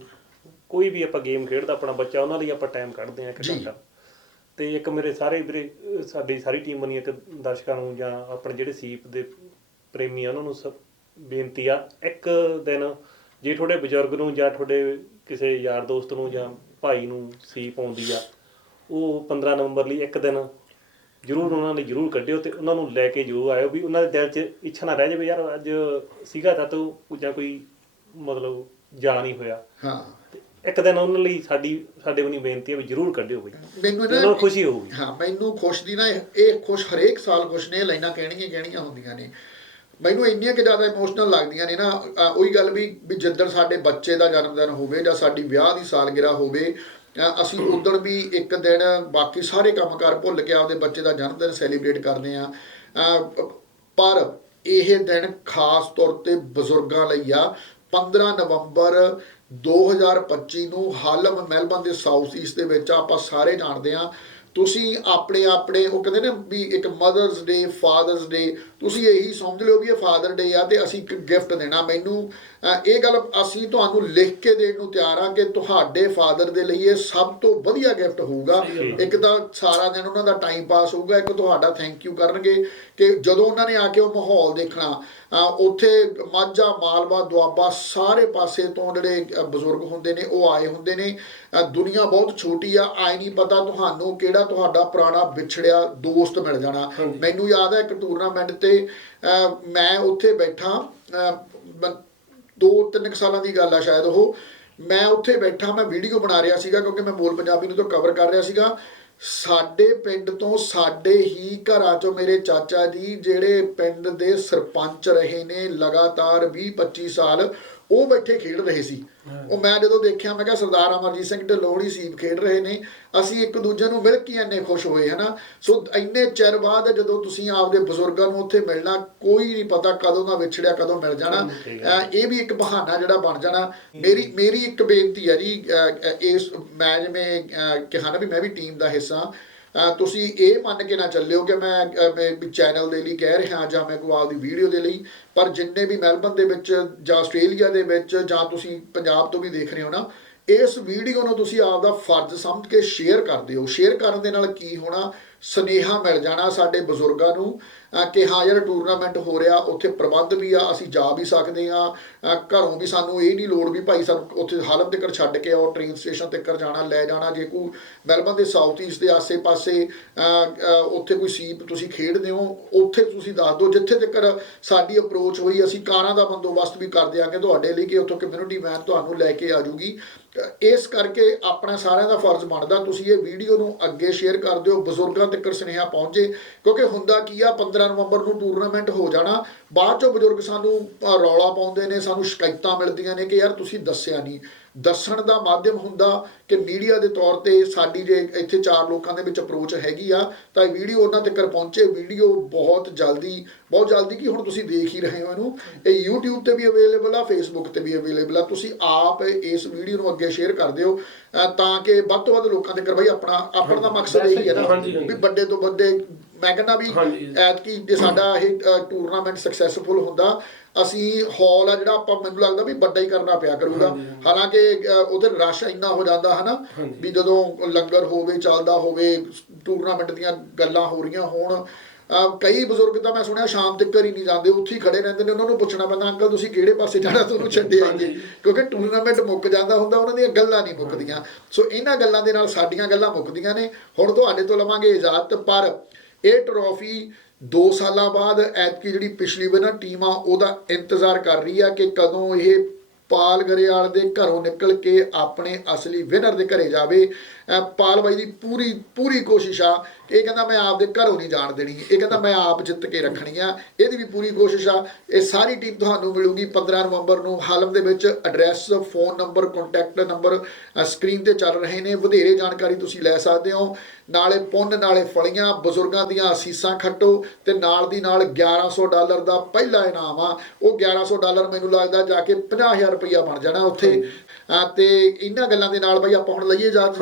ਕੋਈ ਵੀ ਆਪਾਂ ਗੇਮ ਖੇਡਦਾ ਆਪਣਾ ਬੱਚਾ ਉਹਨਾਂ ਲਈ ਆਪਾਂ ਟਾਈਮ ਕੱਢਦੇ ਆ ਇੱਕ ਜੀ। ਘੰਟਾ ਤੇ ਇੱਕ ਮੇਰੇ ਸਾਰੇ ਵੀਰੇ ਅਹ ਸਾਡੀ ਸਾਰੀ ਟੀਮ ਬਣੀ ਇੱਕ ਦਰਸ਼ਕਾਂ ਨੂੰ ਜਾਂ ਆਪਣੇ ਜਿਹੜੇ ਸੀਪ ਦੇ ਪ੍ਰੇਮੀ ਆ ਉਹਨਾਂ ਨੂੰ ਸਭ ਬੇਨਤੀ ਆ ਇੱਕ ਦਿਨ ਜੇ ਤੁਹਾਡੇ ਬਜ਼ੁਰਗ ਨੂੰ ਜਾਂ ਤੁਹਾਡੇ ਕਿਸੇ ਯਾਰ ਦੋਸਤ ਨੂੰ ਜਾਂ ਭਾਈ ਨੂੰ ਸੀਪ ਆਉਂਦੀ ਆ ਉਹ 15 ਨਵੰਬਰ ਲਈ ਇੱਕ ਦਿਨ ਜਰੂਰ ਉਹਨਾਂ ਲਈ ਜਰੂਰ ਕੱਢਿਓ ਤੇ ਉਹਨਾਂ ਨੂੰ ਲੈ ਕੇ ਜਰੂਰ ਆਇਓ ਵੀ ਉਹਨਾਂ ਦੇ ਦਿਲ 'ਚ ਇੱਛਾ ਨਾ ਰਹਿ ਜਾਵੇ ਯਾਰ ਅੱਜ ਸੀਗਾ ਤਾਂ ਤੂੰ ਜਾਂ ਕੋਈ ਮਤਲਬ ਜਾ ਨਹੀਂ ਹੋਇਆ। ਹਾਂ। ਇੱਕ ਦਿਨ ਉਹਨਾਂ ਲਈ ਸਾਡੀ ਸਾਡੇ ਵੱਲੋਂ ਬੇਨਤੀ ਹੈ ਵੀ ਜਰੂਰ ਕੱਢਿਓ ਬਈ। ਮੈਨੂੰ ਨੂੰ ਖੁਸ਼ੀ ਹੋਊਗੀ। ਹਾਂ ਮੈਨੂੰ ਖੁਸ਼ ਦੀ ਨਾ ਇਹ ਖੁਸ਼ ਹਰੇਕ ਸਾਲ ਖੁਸ਼ ਨੇ ਲਾਈਨਾਂ ਕਹਿਣੀਆਂ ਕਹਿਣੀਆਂ ਹੁੰਦੀਆਂ ਨੇ। ਮੈਨੂੰ ਇੰਨੀਆਂ ਕਿ ਜ਼ਿਆਦਾ ਇਮੋਸ਼ਨਲ ਲੱਗਦੀਆਂ ਨੇ ਨਾ ਉਹੀ ਗੱਲ ਵੀ ਵੀ ਜਿੱਦਣ ਸਾਡੇ ਬੱਚੇ ਦਾ ਜਨਮ ਦਿਨ ਹੋਵੇ ਜਾਂ ਸਾਡੀ ਵਿਆਹ ਦੀ ਸਾਲਗਿਰਾ ਹੋਵੇ ਅਸੀਂ ਉਦੋਂ ਵੀ ਇੱਕ ਦਿਨ ਬਾਕੀ ਸਾਰੇ ਕੰਮਕਾਰ ਭੁੱਲ ਕੇ ਆਪਦੇ ਬੱਚੇ ਦਾ ਜਨਮ ਦਿਨ ਸੈਲੀਬ੍ਰੇਟ ਕਰਦੇ ਆ ਪਰ ਇਹ ਦਿਨ ਖਾਸ ਤੌਰ ਤੇ ਬਜ਼ੁਰਗਾਂ ਲਈ ਆ 15 ਨਵੰਬਰ 2025 ਨੂੰ ਹਾਲਮ ਮੈਲਬਨ ਦੇ ਸਾਊਥ ਈਸਟ ਦੇ ਵਿੱਚ ਆਪਾਂ ਸਾਰੇ ਜਾਣਦੇ ਆ ਤੁਸੀਂ ਆਪਣੇ ਆਪਣੇ, ਉਹ ਕਹਿੰਦੇ ਨੇ ਵੀ ਇੱਕ ਮਦਰਸ ਡੇ, ਫਾਦਰਸ ਡੇ, ਤੁਸੀਂ ਇਹੀ ਸਮਝ ਲਿਓ ਵੀ ਇਹ ਫਾਦਰ ਡੇ ਆ ਤੇ ਅਸੀਂ ਇੱਕ ਗਿਫਟ ਦੇਣਾ। ਮੈਨੂੰ ਇਹ ਗੱਲ ਅਸੀਂ ਤੁਹਾਨੂੰ ਲਿਖ ਕੇ ਦੇਣ ਨੂੰ ਤਿਆਰ ਆ ਕਿ ਤੁਹਾਡੇ ਫਾਦਰ ਦੇ ਲਈ ਇਹ ਸਭ ਤੋਂ ਵਧੀਆ ਗਿਫਟ ਹੋਊਗਾ। ਇੱਕ ਤਾਂ ਸਾਰਾ ਦਿਨ ਉਹਨਾਂ ਦਾ ਟਾਈਮ ਪਾਸ ਹੋਊਗਾ ਇੱਕ ਤੁਹਾਡਾ ਥੈਂਕ ਯੂ ਕਰਨਗੇ ਕਿ ਜਦੋਂ ਉਹਨਾਂ ਨੇ ਆ ਕੇ ਉਹ ਮਾਹੌਲ ਦੇਖਣਾ ਉੱਥੇ ਮਾਝਾ ਮਾਲਵਾ ਦੁਆਬਾ ਸਾਰੇ ਪਾਸੇ ਤੋਂ ਜਿਹੜੇ ਬਜ਼ੁਰਗ ਹੁੰਦੇ ਨੇ ਉਹ ਆਏ ਹੁੰਦੇ ਨੇ। ਦੁਨੀਆ ਬਹੁਤ ਛੋਟੀ ਆ ਆਈ ਨਹੀਂ ਪਤਾ ਤੁਹਾਨੂੰ ਕਿਹੜਾ ਤੁਹਾਡਾ ਪੁਰਾਣਾ ਵਿਛੜਿਆ ਦੋਸਤ ਮਿਲ ਜਾਣਾ। ਮੈਨੂੰ ਯਾਦ ਹੈ ਇੱਕ ਟੂਰਨਾਮੈਂਟ ਤੇ ਮੈਂ ਉੱਥੇ ਬੈਠਾ ਅਹ, ਬ- ਦੋ ਤਿੰਨ ਕੁ ਸਾਲਾਂ ਦੀ ਗੱਲ ਆ ਸ਼ਾਇਦ ਉਹ। ਮੈਂ ਉੱਥੇ ਬੈਠਾ ਮੈਂ ਵੀਡੀਓ ਬਣਾ ਰਿਹਾ ਸੀਗਾ ਕਿਉਂਕਿ ਮੈਂ ਮੋਲ ਪੰਜਾਬੀ ਨੂੰ ਤਾਂ ਕਵਰ ਕਰ ਰਿਹਾ ਸੀਗਾ। ਸਾਡੇ ਪਿੰਡ ਤੋਂ ਸਾਡੇ ਹੀ ਘਰਾਂ ਚੋਂ ਮੇਰੇ ਚਾਚਾ ਜੀ ਜਿਹੜੇ ਪਿੰਡ ਦੇ ਸਰਪੰਚ ਰਹੇ ਨੇ ਲਗਾਤਾਰ 20 25 ਸਾਲ ਉਹ ਬੈਠੇ ਖੇਡ ਰਹੇ ਸੀ। ਉਹ ਮੈਂ ਜਦੋਂ ਦੇਖਿਆ ਮੈਂ ਕਿਹਾ ਸਰਦਾਰ ਅਮਰਜੀਤ ਸਿੰਘ ਢਲੋੜੀ ਸੀਪ ਖੇਡ ਰਹੇ ਨੇ। ਅਸੀਂ ਇੱਕ ਦੂਜੇ ਨੂੰ ਮਿਲ ਕੇ ਇੰਨੇ ਖੁਸ਼ ਹੋਏ ਹਨਾ? ਸੋ ਇੰਨੇ ਚਿਰ ਬਾਅਦ ਜਦੋਂ ਤੁਸੀਂ ਆਪਦੇ ਬਜ਼ੁਰਗਾਂ ਨੂੰ ਉੱਥੇ ਮਿਲਣਾ ਕੋਈ ਨਹੀਂ ਪਤਾ ਕਦੋਂ ਦਾ ਵਿਛੜਿਆ ਕਦੋਂ ਮਿਲ ਜਾਣਾ। ਇਹ ਵੀ ਇੱਕ ਬਹਾਨਾ ਜਿਹੜਾ ਬਣ ਜਾਣਾ। ਮੇਰੀ ਮੇਰੀ ਇੱਕ ਬੇਨਤੀ ਹੈ ਜੀ ਇਸ ਮੈਂ ਜਿਵੇਂ ਕਿਹਾ ਨਾ ਵੀ ਮੈਂ ਵੀ ਟੀਮ ਦਾ ਹਿੱਸਾ। ਤੁਸੀਂ ਇਹ ਮੰਨ ਕੇ ਨਾ ਚੱਲਿਓ ਕਿ ਮੈਂ ਮੈਂ ਚੈਨਲ ਦੇ ਲਈ ਕਹਿ ਰਿਹਾ ਜਾਂ ਮੈਂ ਕੋਈ ਆਪਦੀ ਵੀਡੀਓ ਦੇ ਲਈ, ਪਰ ਜਿੰਨੇ ਵੀ ਮੈਲਬਨ ਦੇ ਵਿੱਚ ਜਾਂ ਆਸਟ੍ਰੇਲੀਆ ਦੇ ਵਿੱਚ ਜਾਂ ਤੁਸੀਂ ਪੰਜਾਬ ਤੋਂ ਵੀ ਦੇਖ ਰਹੇ ਹੋ ਨਾ, ਇਸ ਵੀਡੀਓ ਨੂੰ ਤੁਸੀਂ ਆਪਦਾ ਫਰਜ਼ ਸਮਝ ਕੇ ਸ਼ੇਅਰ ਕਰ ਦਿਓ। ਸ਼ੇਅਰ ਕਰਨ ਦੇ ਨਾਲ ਕੀ ਹੋਣਾ ਸੁਨੇਹਾ ਮਿਲ ਜਾਣਾ ਸਾਡੇ ਬਜ਼ੁਰਗਾਂ ਨੂੰ ਕਿ ਹਾਂ ਯਾਰ ਟੂਰਨਾਮੈਂਟ ਹੋ ਰਿਹਾ, ਉੱਥੇ ਪ੍ਰਬੰਧ ਵੀ ਆ, ਅਸੀਂ ਜਾ ਵੀ ਸਕਦੇ ਆ ਘਰੋਂ ਵੀ ਸਾਨੂੰ ਇਹ ਨਹੀਂ ਲੋੜ ਵੀ ਭਾਈ ਸਾਨੂੰ ਉੱਥੇ ਹਾਲਤ ਤੱਕ ਛੱਡ ਕੇ ਆਓ ਟ੍ਰੇਨ ਸਟੇਸ਼ਨ ਤੱਕ ਜਾਣਾ, ਲੈ ਜਾਣਾ, ਜੇ ਕੋਈ ਮੈਲਬਨ ਦੇ ਸਾਊਥ ਈਸਟ ਦੇ ਆਸੇ-ਪਾਸੇ ਉੱਥੇ ਕੋਈ ਸੀਪ ਤੁਸੀਂ ਖੇਡਦੇ ਹੋ, ਉੱਥੇ ਤੁਸੀਂ ਦੱਸ ਦਿਓ, ਜਿੱਥੇ ਤੱਕ ਸਾਡੀ ਅਪਰੋਚ ਹੋਈ, ਅਸੀਂ ਕਾਰਾਂ ਦਾ ਬੰਦੋਬਸਤ ਵੀ ਕਰ ਦਿਆਂਗੇ ਤੁਹਾਡੇ ਲਈ ਕਿ ਉੱਥੋਂ ਕਮਿਊਨਿਟੀ ਵੈਨ ਤੁਹਾਨੂੰ ਲੈ ਕੇ ਆ ਜੂਗੀ। ਇਸ ਕਰਕੇ ਆਪਣਾ ਸਾਰਿਆਂ ਦਾ ਫਰਜ਼ ਬਣਦਾ, ਤੁਸੀਂ ਇਹ ਵੀਡੀਓ ਨੂੰ ਅੱਗੇ ਸ਼ੇਅਰ ਕਰ ਦਿਓ, ਬਜ਼ੁਰਗਾਂ ਤੱਕ ਸੁਨੇਹਾ ਪਹੁੰਚੇ, ਕਿਉਂਕਿ ਹੁੰਦਾ ਕੀ ਆ 15 ਨਵੰਬਰ ਨੂੰ ਟੂਰਨਾਮੈਂਟ ਹੋ ਜਾਣਾ, ਬਾਅਦ ਚੋਂ ਬਜ਼ੁਰਗ ਸਾਨੂੰ ਰੌਲਾ ਪਾਉਂਦੇ ਨੇ, ਸਾਨੂੰ ਸ਼ਿਕਾਇਤਾਂ ਮਿਲਦੀਆਂ ਨੇ ਕਿ ਯਾਰ ਤੁਸੀਂ ਦੱਸਿਆ ਨਹੀਂ ਦੱਸਣ ਦਾ ਮਾਧਿਅਮ ਹੁੰਦਾ ਕਿ ਮੀਡੀਆ ਦੇ ਤੌਰ ਤੇ ਸਾਡੀ ਜੇ ਇੱਥੇ ਚਾਰ ਲੋਕਾਂ ਦੇ ਵਿੱਚ ਅਪਰੋਚ ਹੈਗੀ ਆ ਤਾਂ ਇਹ ਵੀਡੀਓ ਉਹਨਾਂ ਤੱਕ ਪਹੁੰਚੇ। ਵੀਡੀਓ ਬਹੁਤ ਜਲਦੀ ਬਹੁਤ ਜਲਦੀ ਕੀ ਹੁਣ ਤੁਸੀਂ ਦੇਖ ਹੀ ਰਹੇ ਹੋ ਇਹਨੂੰ। ਇਹ YouTube ਤੇ ਵੀ ਅਵੇਲੇਬਲ ਆ Facebook ਤੇ ਵੀ ਅਵੇਲੇਬਲ ਆ। ਤੁਸੀਂ ਆਪ ਇਸ ਵੀਡੀਓ ਨੂੰ ਅੱਗੇ ਸ਼ੇਅਰ ਕਰ ਦਿਓ। ਤਾਂ ਕਿ ਵੱਧ ਤੋਂ ਵੱਧ ਲੋਕਾਂ ਤੱਕ ਬਈ ਆਪਣਾ ਆਪਣਾ ਦਾ ਮਕਸਦ ਇਹੀ ਹੈ ਨਾ। ਵੀ ਵੱਡੇ ਤੋਂ ਵੱਡੇ ਮੈਂ ਕਹਿੰਦਾ ਵੀ। ਐਤਕੀ ਜੇ ਸਾਡਾ ਇਹ ਟੂਰਨਾਮੈਂਟ ਸਕਸੈਸਫੁਲ ਹੁੰਦਾ ਅਸੀਂ ਹਾਲ ਆ ਜਿਹੜਾ ਆਪਾਂ ਮੈਨੂੰ ਲੱਗਦਾ ਵੀ ਵੱਡਾ ਹੀ ਕਰਨਾ ਪਿਆ ਕਰੂਗਾ। ਹਾਲਾਂਕਿ ਉਧਰ ਰਸ਼ ਇੰਨਾ ਹੋ ਜਾਂਦਾ ਹਨਾ ਵੀ ਜਦੋਂ ਲੰਗਰ ਹੋਵੇ ਚੱਲਦਾ ਹੋਵੇ ਟੂਰਨਾਮੈਂਟ ਦੀਆਂ ਗੱਲਾਂ ਹੋ ਰਹੀਆਂ ਹੋਣ ਕਈ ਬਜ਼ੁਰਗ ਤਾਂ ਮੈਂ ਸੁਣਿਆ ਸ਼ਾਮ ਤੱਕ ਹੀ ਨਹੀਂ ਜਾਂਦੇ ਉੱਥੇ ਹੀ ਖੜੇ ਰਹਿੰਦੇ ਨੇ ਉਹਨਾਂ ਨੂੰ ਪੁੱਛਣਾ ਪੈਂਦਾ ਅੰਕਲ ਤੁਸੀਂ ਕਿਹੜੇ ਪਾਸੇ ਜਾਣਾ? ਤੁਹਾਨੂੰ ਛੱਡੇ ਆਈਏ। ਕਿਉਂਕਿ ਟੂਰਨਾਮੈਂਟ ਮੁੱਕ ਜਾਂਦਾ ਹੁੰਦਾ ਉਹਨਾਂ ਦੀਆਂ ਗੱਲਾਂ ਨਹੀਂ ਮੁੱਕਦੀਆਂ। ਸੋ ਇਹਨਾਂ ਗੱਲਾਂ ਦੇ ਨਾਲ ਸਾਡੀਆਂ ਗੱਲਾਂ ਮੁੱਕਦੀਆਂ ਨੇ। ਹੁਣ ਤੁਹਾਡੇ ਤੋਂ ਲਵਾਂਗੇ ਇਜਾਜ਼ਤ ਪਰ ਇਹ ਟਰੋਫੀ 2 ਸਾਲਾਂ ਬਾਅਦ ਐਤਕੀ ਜਿਹੜੀ ਪਿਛਲੀ ਵਾਰ ਨਾ ਟੀਮ ਆ, ਉਹਦਾ ਇੰਤਜ਼ਾਰ ਕਰ ਰਹੀ ਆ ਕਿ ਕਦੋਂ ਇਹ ਪਾਲ ਗਰੇਵਾਲ ਦੇ ਘਰੋਂ ਨਿਕਲ ਕੇ ਆਪਣੇ ਅਸਲੀ ਵਿਨਰ ਦੇ ਘਰੇ ਜਾਵੇ। ਪਾਲ ਬਾਈ ਦੀ ਪੂਰੀ ਪੂਰੀ ਕੋਸ਼ਿਸ਼ ਆ ਇਹ ਕਹਿੰਦਾ ਮੈਂ ਆਪਦੇ ਘਰੋਂ ਨਹੀਂ ਜਾਣ ਦੇਣੀ। ਇਹ ਕਹਿੰਦਾ ਮੈਂ ਆਪ ਜਿੱਤ ਕੇ ਰੱਖਣੀ ਆ। ਇਹਦੀ ਵੀ ਪੂਰੀ ਕੋਸ਼ਿਸ਼ ਆ। ਇਹ ਸਾਰੀ ਟੀਮ ਤੁਹਾਨੂੰ ਮਿਲੂਗੀ 15 ਨਵੰਬਰ ਨੂੰ। ਹਾਲਮ ਦੇ ਵਿੱਚ address phone number contact number screen ਤੇ ਚੱਲ ਰਹੇ ਨੇ। ਵਧੇਰੇ ਜਾਣਕਾਰੀ ਤੁਸੀਂ ਲੈ ਸਕਦੇ ਹੋ। ਨਾਲੇ ਪੁੰਨ, ਨਾਲੇ ਫਲੀਆਂ, ਬਜ਼ੁਰਗਾਂ ਦੀਆਂ ਅਸੀਸਾਂ ਖੱਟੋ ਤੇ ਨਾਲ ਦੀ ਨਾਲ 1100 ਡਾਲਰ ਦਾ ਪਹਿਲਾ ਇਨਾਮ ਆ। ਉਹ 1100 ਡਾਲਰ ਮੈਨੂੰ ਲੱਗਦਾ ਜਾ ਕੇ 50000 ਰੁਪਇਆ ਬਣ ਜਾਣਾ ਉੱਥੇ। ਤੇ ਇਹਨਾਂ ਗੱਲਾਂ ਦੇ ਨਾਲ ਬਈ ਆਪਾਂ ਹੁਣ ਲਈਏ ਇਜਾਜ਼ਤ।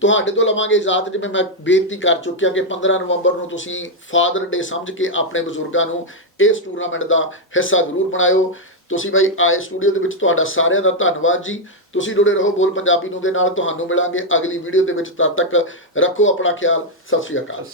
ਤੁਹਾਡੇ ਤੋਂ ਲਵਾਂਗੇ ਇਜਾਜ਼ਤ ਜਿਵੇਂ ਮੈਂ ਬੇਨਤੀ ਕਰ ਚੁੱਕਿਆ ਕਿ 15 ਨਵੰਬਰ ਨੂੰ ਤੁਸੀਂ ਫਾਦਰ ਡੇ ਸਮਝ ਕੇ ਆਪਣੇ ਬਜ਼ੁਰਗਾਂ ਨੂੰ ਇਸ ਟੂਰਨਾਮੈਂਟ ਦਾ ਹਿੱਸਾ ਜ਼ਰੂਰ ਬਣਾਇਓ। ਤੁਸੀਂ ਬਾਈ ਆਏ ਸਟੂਡੀਓ ਦੇ ਵਿੱਚ ਤੁਹਾਡਾ ਸਾਰਿਆਂ ਦਾ ਧੰਨਵਾਦ ਜੀ। ਤੁਸੀਂ ਜੁੜੇ ਰਹੋ ਬੋਲ ਪੰਜਾਬੀ ਨੂੰ ਦੇ ਨਾਲ। ਤੁਹਾਨੂੰ ਮਿਲਾਂਗੇ ਅਗਲੀ ਵੀਡੀਓ ਦੇ ਵਿੱਚ। ਤਦ ਤੱਕ ਰੱਖੋ ਆਪਣਾ ਖਿਆਲ। ਸਤਿ ਸ਼੍ਰੀ ਅਕਾਲ।